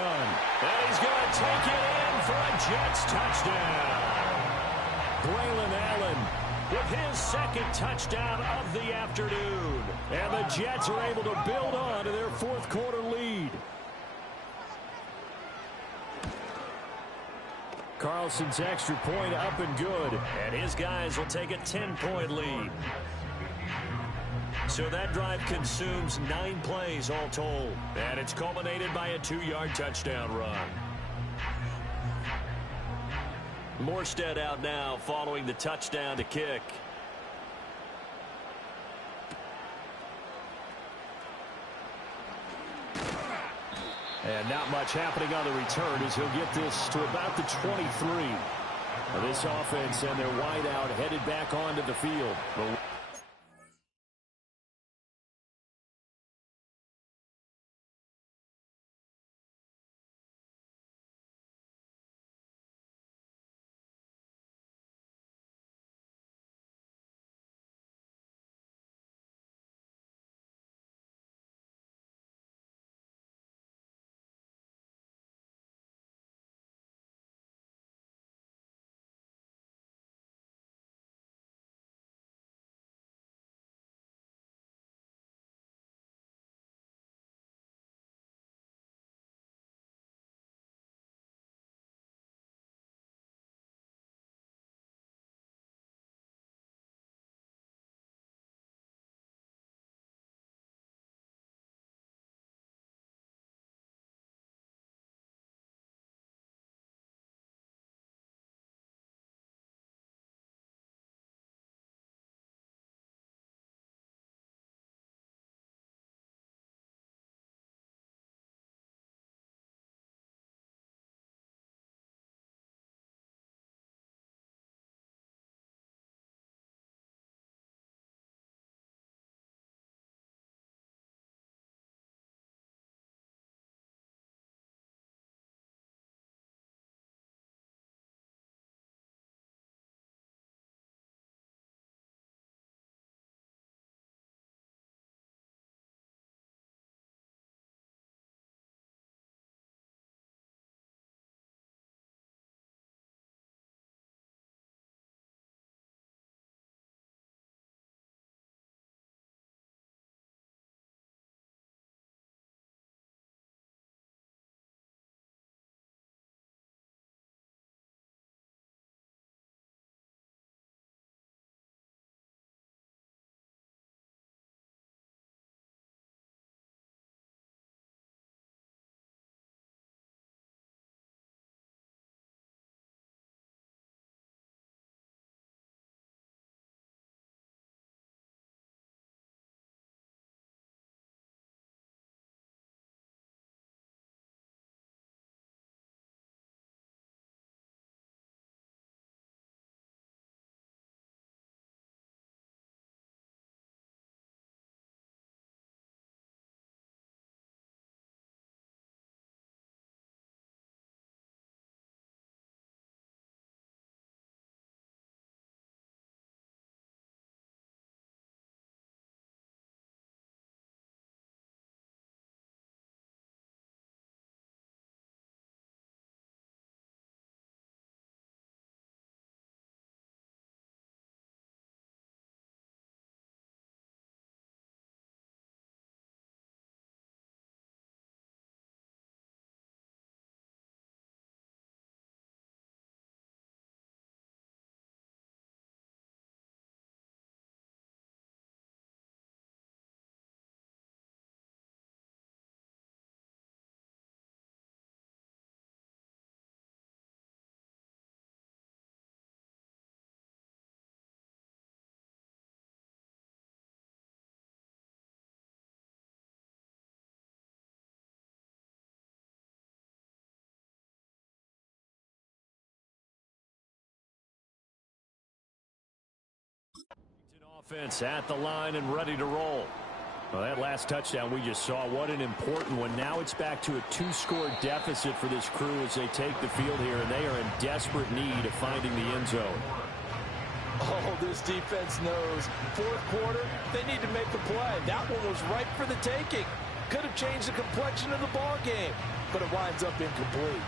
And he's going to take it in for a Jets touchdown. Braylon Allen with his second touchdown of the afternoon. And the Jets are able to build on to their fourth quarter lead. Carlson's extra point up and good. And his guys will take a 10-point lead. So that drive consumes 9 plays all told. And it's culminated by a 2-yard touchdown run. Morstead out now following the touchdown to kick. And not much happening on the return as he'll get this to about the 23. This offense and their wideout headed back onto the field. Offense at the line and ready to roll. Well, that last touchdown we just saw, what an important one. Now it's back to a 2-score deficit for this crew as they take the field here, and they are in desperate need of finding the end zone. Oh, this defense knows. Fourth quarter, they need to make a play. That one was ripe for the taking. Could have changed the complexion of the ball game, but it winds up incomplete.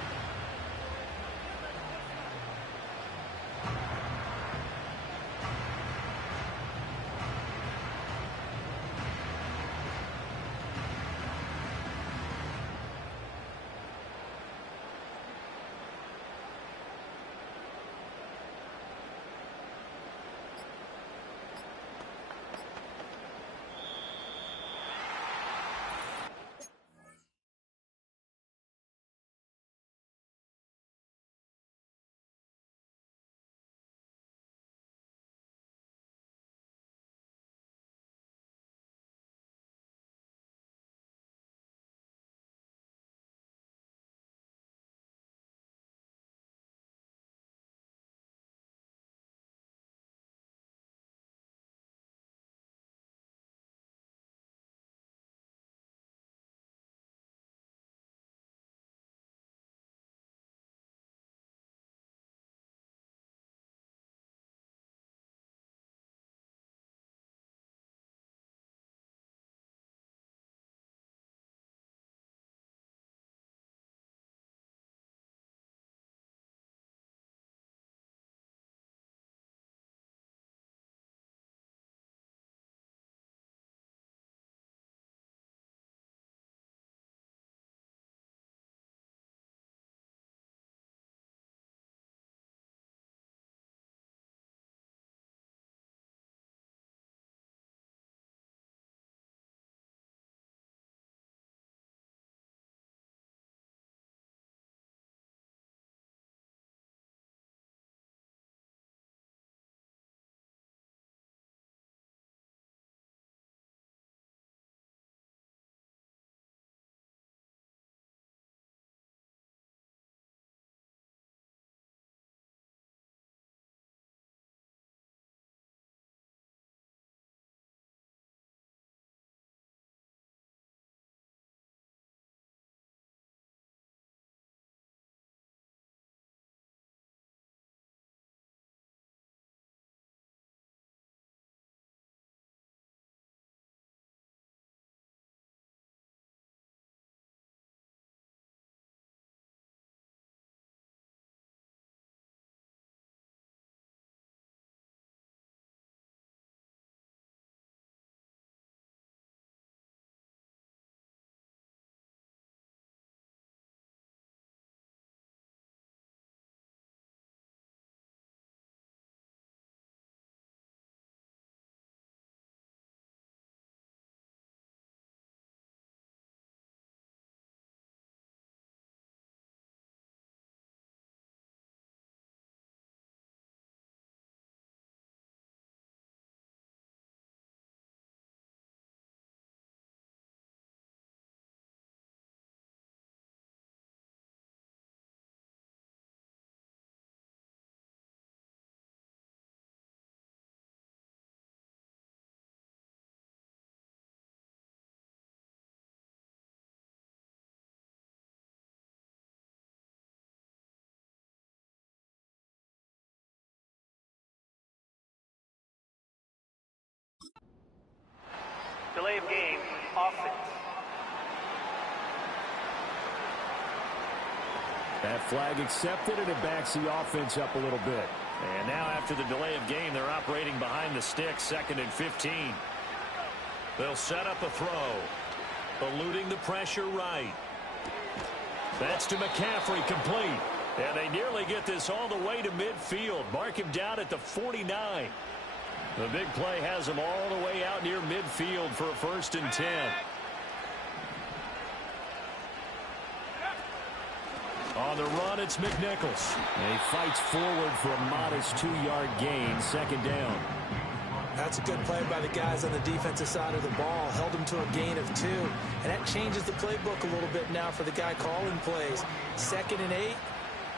Delay of game, offense. That flag accepted, and it backs the offense up a little bit. And now after the delay of game, they're operating behind the sticks, 2nd and 15. They'll set up a throw. Eluding the pressure right. That's to McCaffrey, complete. And they nearly get this all the way to midfield. Mark him down at the 49. The big play has them all the way out near midfield for a 1st and 10. On the run, it's McNichols. And he fights forward for a modest 2-yard gain, 2nd down. That's a good play by the guys on the defensive side of the ball. Held them to a gain of 2. And that changes the playbook a little bit now for the guy calling plays. 2nd and 8.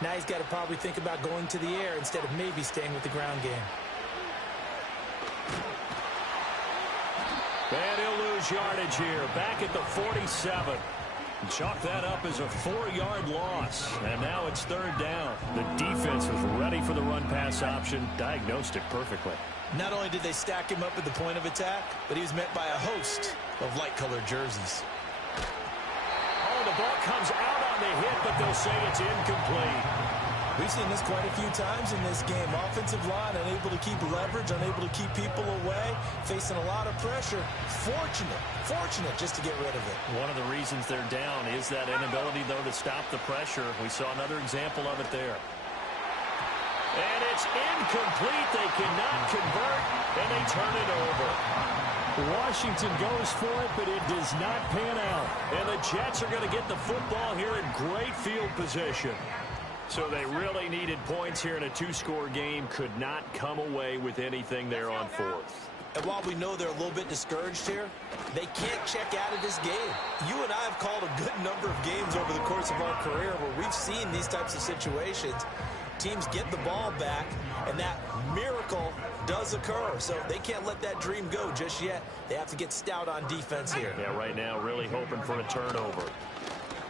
Now he's got to probably think about going to the air instead of maybe staying with the ground game. And he'll lose yardage here. Back at the 47. Chalk that up as a 4-yard loss. And now it's 3rd down. The defense was ready for the run-pass option. Diagnosed it perfectly. Not only did they stack him up at the point of attack, but he was met by a host of light-colored jerseys. the ball comes out on the hit, but they'll say it's incomplete. We've seen this quite a few times in this game. Offensive line unable to keep leverage, unable to keep people away, facing a lot of pressure. Fortunate just to get rid of it. One of the reasons they're down is that inability, though, to stop the pressure. We saw another example of it there. And it's incomplete. They cannot convert, and they turn it over. Washington goes for it, but it does not pan out. And the Jets are going to get the football here in great field position. So they really needed points here in a two-score game. Could not come away with anything there on fourth. And while we know they're a little bit discouraged here, they can't check out of this game. You and I have called a good number of games over the course of our career where we've seen these types of situations. Teams get the ball back, and that miracle does occur. So they can't let that dream go just yet. They have to get stout on defense here. Yeah, right now really hoping for a turnover.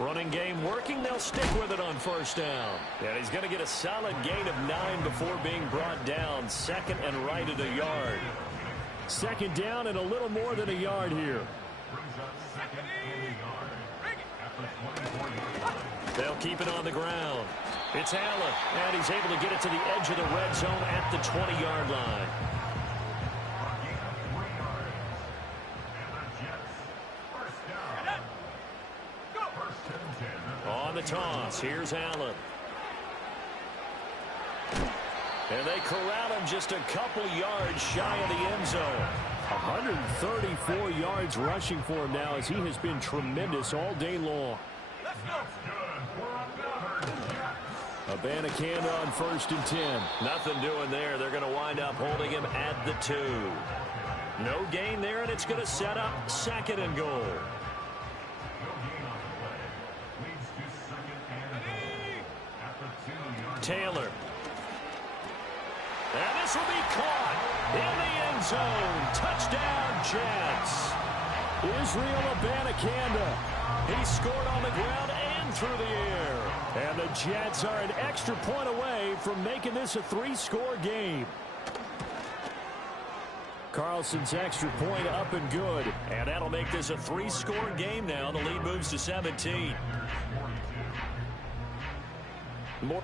Running game working. They'll stick with it on first down. And he's going to get a solid gain of 9 before being brought down. Second and right at a yard. Second down and a little more than a yard here. They'll keep it on the ground. It's Allen, and he's able to get it to the edge of the red zone at the 20-yard line. On the toss, here's Allen. And they corral him just a couple yards shy of the end zone. 134 yards rushing for him now as he has been tremendous all day long. Abanikanda on 1st and 10. Nothing doing there. They're going to wind up holding him at the 2. No gain there, and it's going to set up 2nd and goal. Taylor. And this will be caught in the end zone. Touchdown, Jets. Israel Abanikanda. He scored on the ground and through the air. And the Jets are an extra point away from making this a 3-score game. Carlson's extra point up and good. And that'll make this a 3-score game now. The lead moves to 17. More.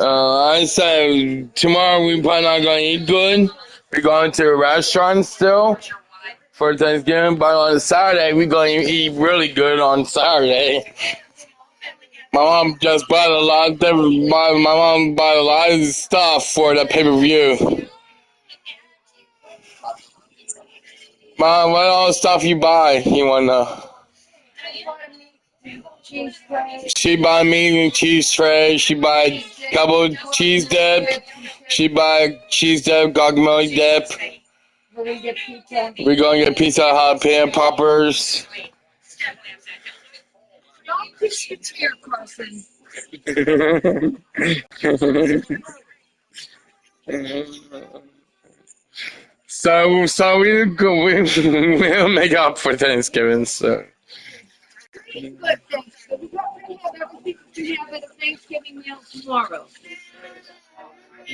I said tomorrow we probably not going to eat good. We're going to a restaurant still for Thanksgiving, but on Saturday we're going to eat really good on Saturday. My mom just bought a lot of different, my mom bought a lot of stuff for the pay-per-view. Mom, what all stuff you buy? You want to know? She buy me cheese tray. She buy couple cheese dip. She buy cheese dip, guacamole dip. We're gonna get pizza jalapeno poppers. So we'll make up for Thanksgiving. So.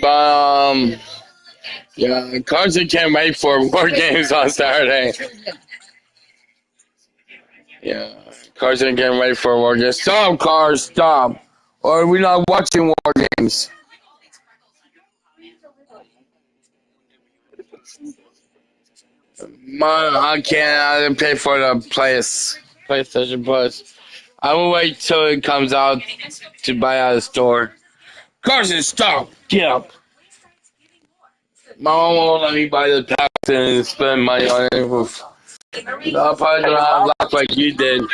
But yeah, Carson can't wait for more games on Saturday. Yeah, Carson can't wait for war games. Stop, cars, stop, or we're not watching war games. I can't. I didn't pay for the PlayStation Plus. I will wait till it comes out to buy at the store. Carson, stop! Get up! My mom won't let me buy the packs and spend money on it. I'll probably don't have luck like you did.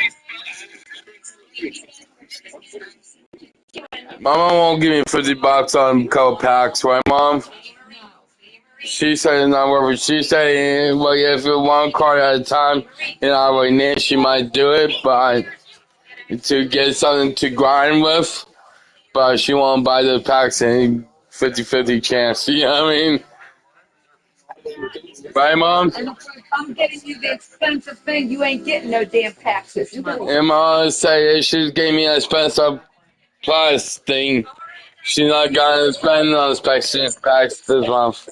My mom won't give me $50 on a couple packs, right, Mom? She said it's not worth it. She said, well, if it's one card at a time and I would need, she might do it, but to get something to grind with. But she won't buy the packs and 50-50 chance. You know what I mean? Right, Mom? And if I'm getting you the expensive thing, you ain't getting no damn packs this month. And Mom said she gave me an expensive plus thing. She's not gonna spend on expensive packs this month.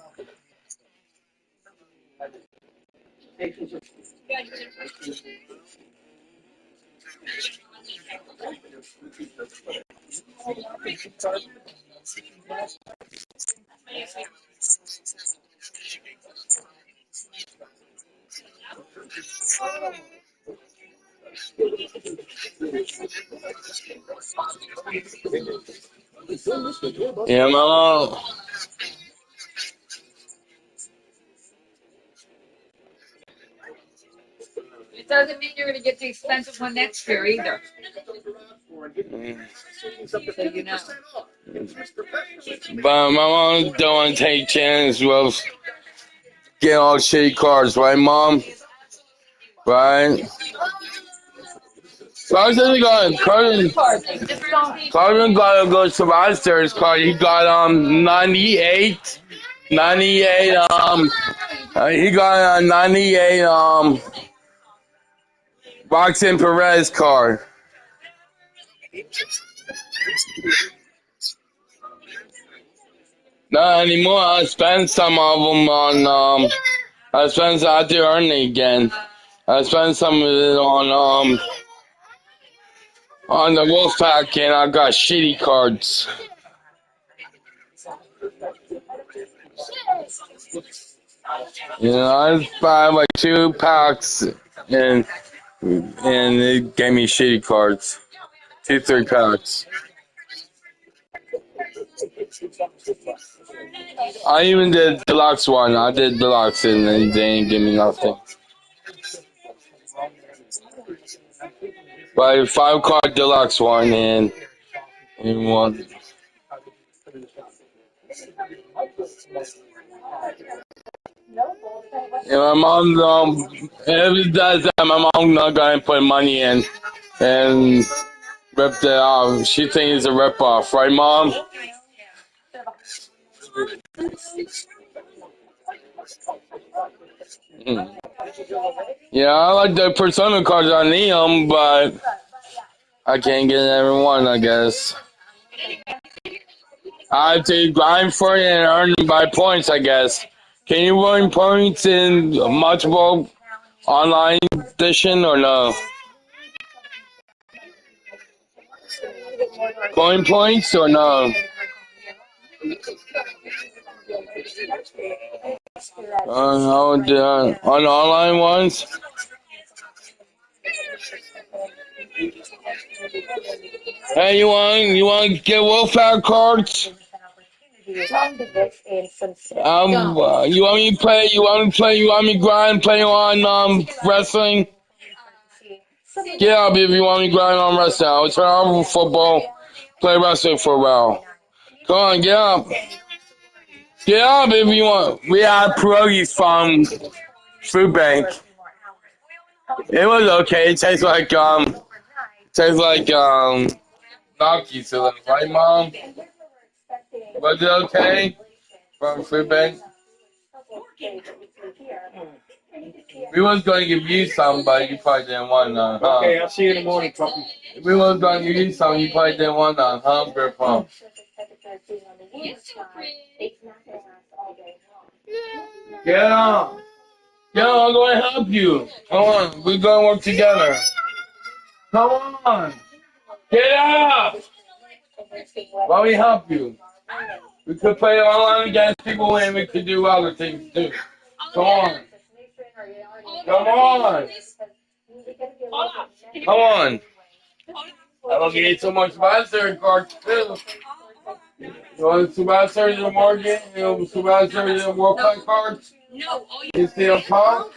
Yeah, Mom. It doesn't mean you're going to get the expensive one next year either. So you know. But my mom don't want to take chances with getting all shitty cards, right, Mom? Right? Carson got a survive series card. He got 98. He got a 98 Roxanne Perez card. Not anymore. I spent some of them on I had to earn it again. I spent some of it on the Wolfpack, and I got shitty cards. You know, I bought like 2 packs, and it gave me shitty cards. 2-3 packs. I even did deluxe one. I did deluxe, and they didn't give me nothing. But 5-card deluxe one and one. Yeah, my mom, if it does that, my mom not gonna put money in and rip it off. She thinks it's a rip off, right, Mom? Yeah, I like the persona cards on them, but I can't get every one, I guess. I have to grind for it and earn them by points, I guess. Can you earn points in multiple online edition or no? Coin points or no? On the online ones. Hey, you want to get welfare cards? You want me to play? You want me to play? You want me to grind? Play on wrestling? Get up if you want me to grind on wrestling. I'll turn off football. Play wrestling for a while. Come on, get up. Get up if you want. We had pierogies from Food Bank. It was okay. It tastes like gnocchi to them, right, Mom? Was it okay from Food Bank? We was going to give you some, but you probably didn't want none, huh? Okay, I'll see you in the morning, puppy. We was going to give you some, you probably didn't want none, huh, Grandpa? Get on. Get on, I'm going to help you. Come on, we're going to work together. Come on. Get up. Let me help you. We could play online against people and we could do other things too. Come on. Come on. Come on. I don't get so much Supervisor cards too. You want Supervisor and Morgan? You want Supervisor and World Cup cards? You see them, Paul?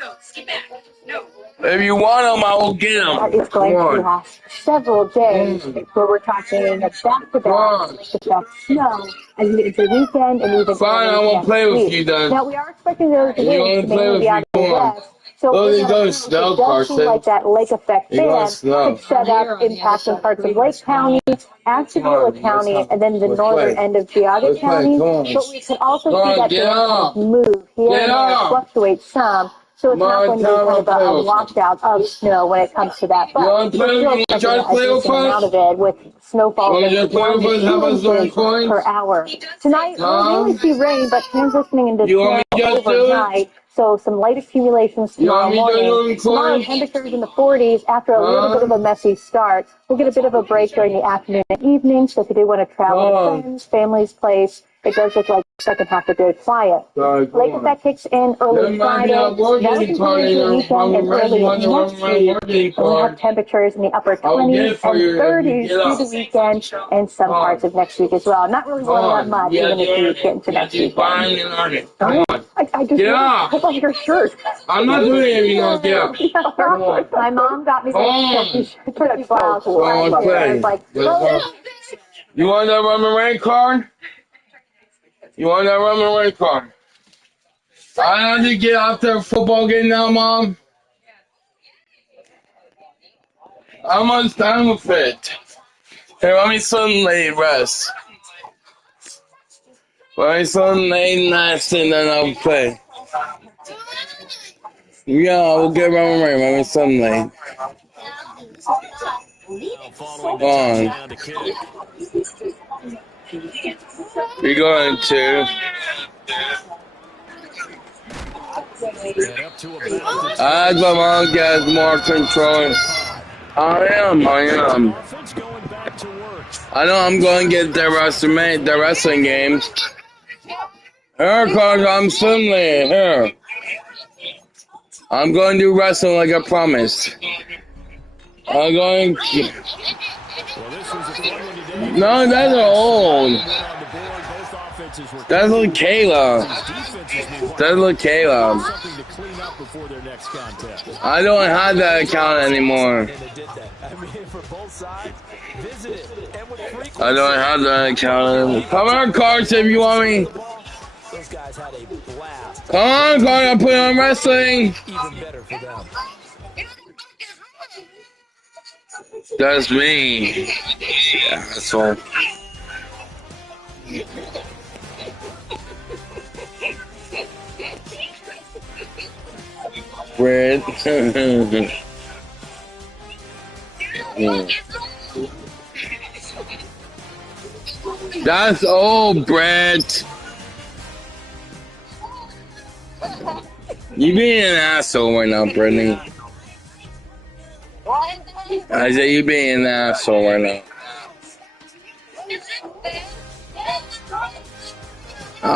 If you want them, I will get them. It's going to last several days where we're talking back-to-back snow as we get into the weekend and even fine, I won't play with you then. Now, we are expecting those you want to play with be me, out of the west. So it does snow, Carson. like that lake effect fan could set up impacting parts of Lake County, Ashtabula County, and then the northern end of Geauga County. But we could also see that kind of move here and there, fluctuate some. So it's not going to be kind of a washout of snow when it comes to that. But we're still expecting a decent amount of it with snowfall of 1 to 2 inches per hour. Tonight, we'll really see rain, but transitioning into snow overnight. So some light accumulations tomorrow morning. Tomorrow, temperatures in the 40s after a little bit of a messy start. We'll get a bit of a break during the afternoon and evening. So if you do want to travel to friends, family's place, it does look like the second half of the day quiet. Lake effect kicks in early Friday. That'll continue the weekend and early next week. And we have temperatures in the upper 20s and 30s through the weekend and some parts of next week as well. Not really warming up much even if you get into next weekend. I just pull off your shirt. I'm not doing it if you don't get up. My mom got me this pretty blouse. You want that rubber rain card? You want that rubber rain card? I have to get off the football game now, Mom. I'm on time with it. Hey, let me Sunday rest. Let me Sunday rest and then I'll play. Yeah, we'll get rubber rain. Let me Sunday. Following the touchdown to kick. You're going to. And up to about the As my mom gets more control. I am. offense going back to work. I know I'm going to get the wrestling games. Here, cause I'm Sunday. Here. I'm going to do wrestling like I promised. I'm going. Well, this was a fun one today. No, that's old. That's like Kayla. That's like Kayla. Something to clean up before their next contest. I don't have that account anymore. I don't have that account anymore. Come on, Cards, if you want me. Those guys had a blast. Come on, Cards, I'll put on wrestling. Even better for them. That's me. Yeah, that's all. Red. That's old, Brett. You being an asshole right now, Brittany. I said you being an asshole right now.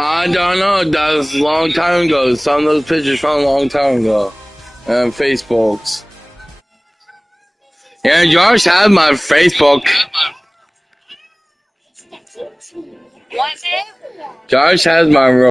I don't know. That was a long time ago. Some of those pictures from a long time ago. And Facebooks. Yeah, Josh had my Facebook. Josh has my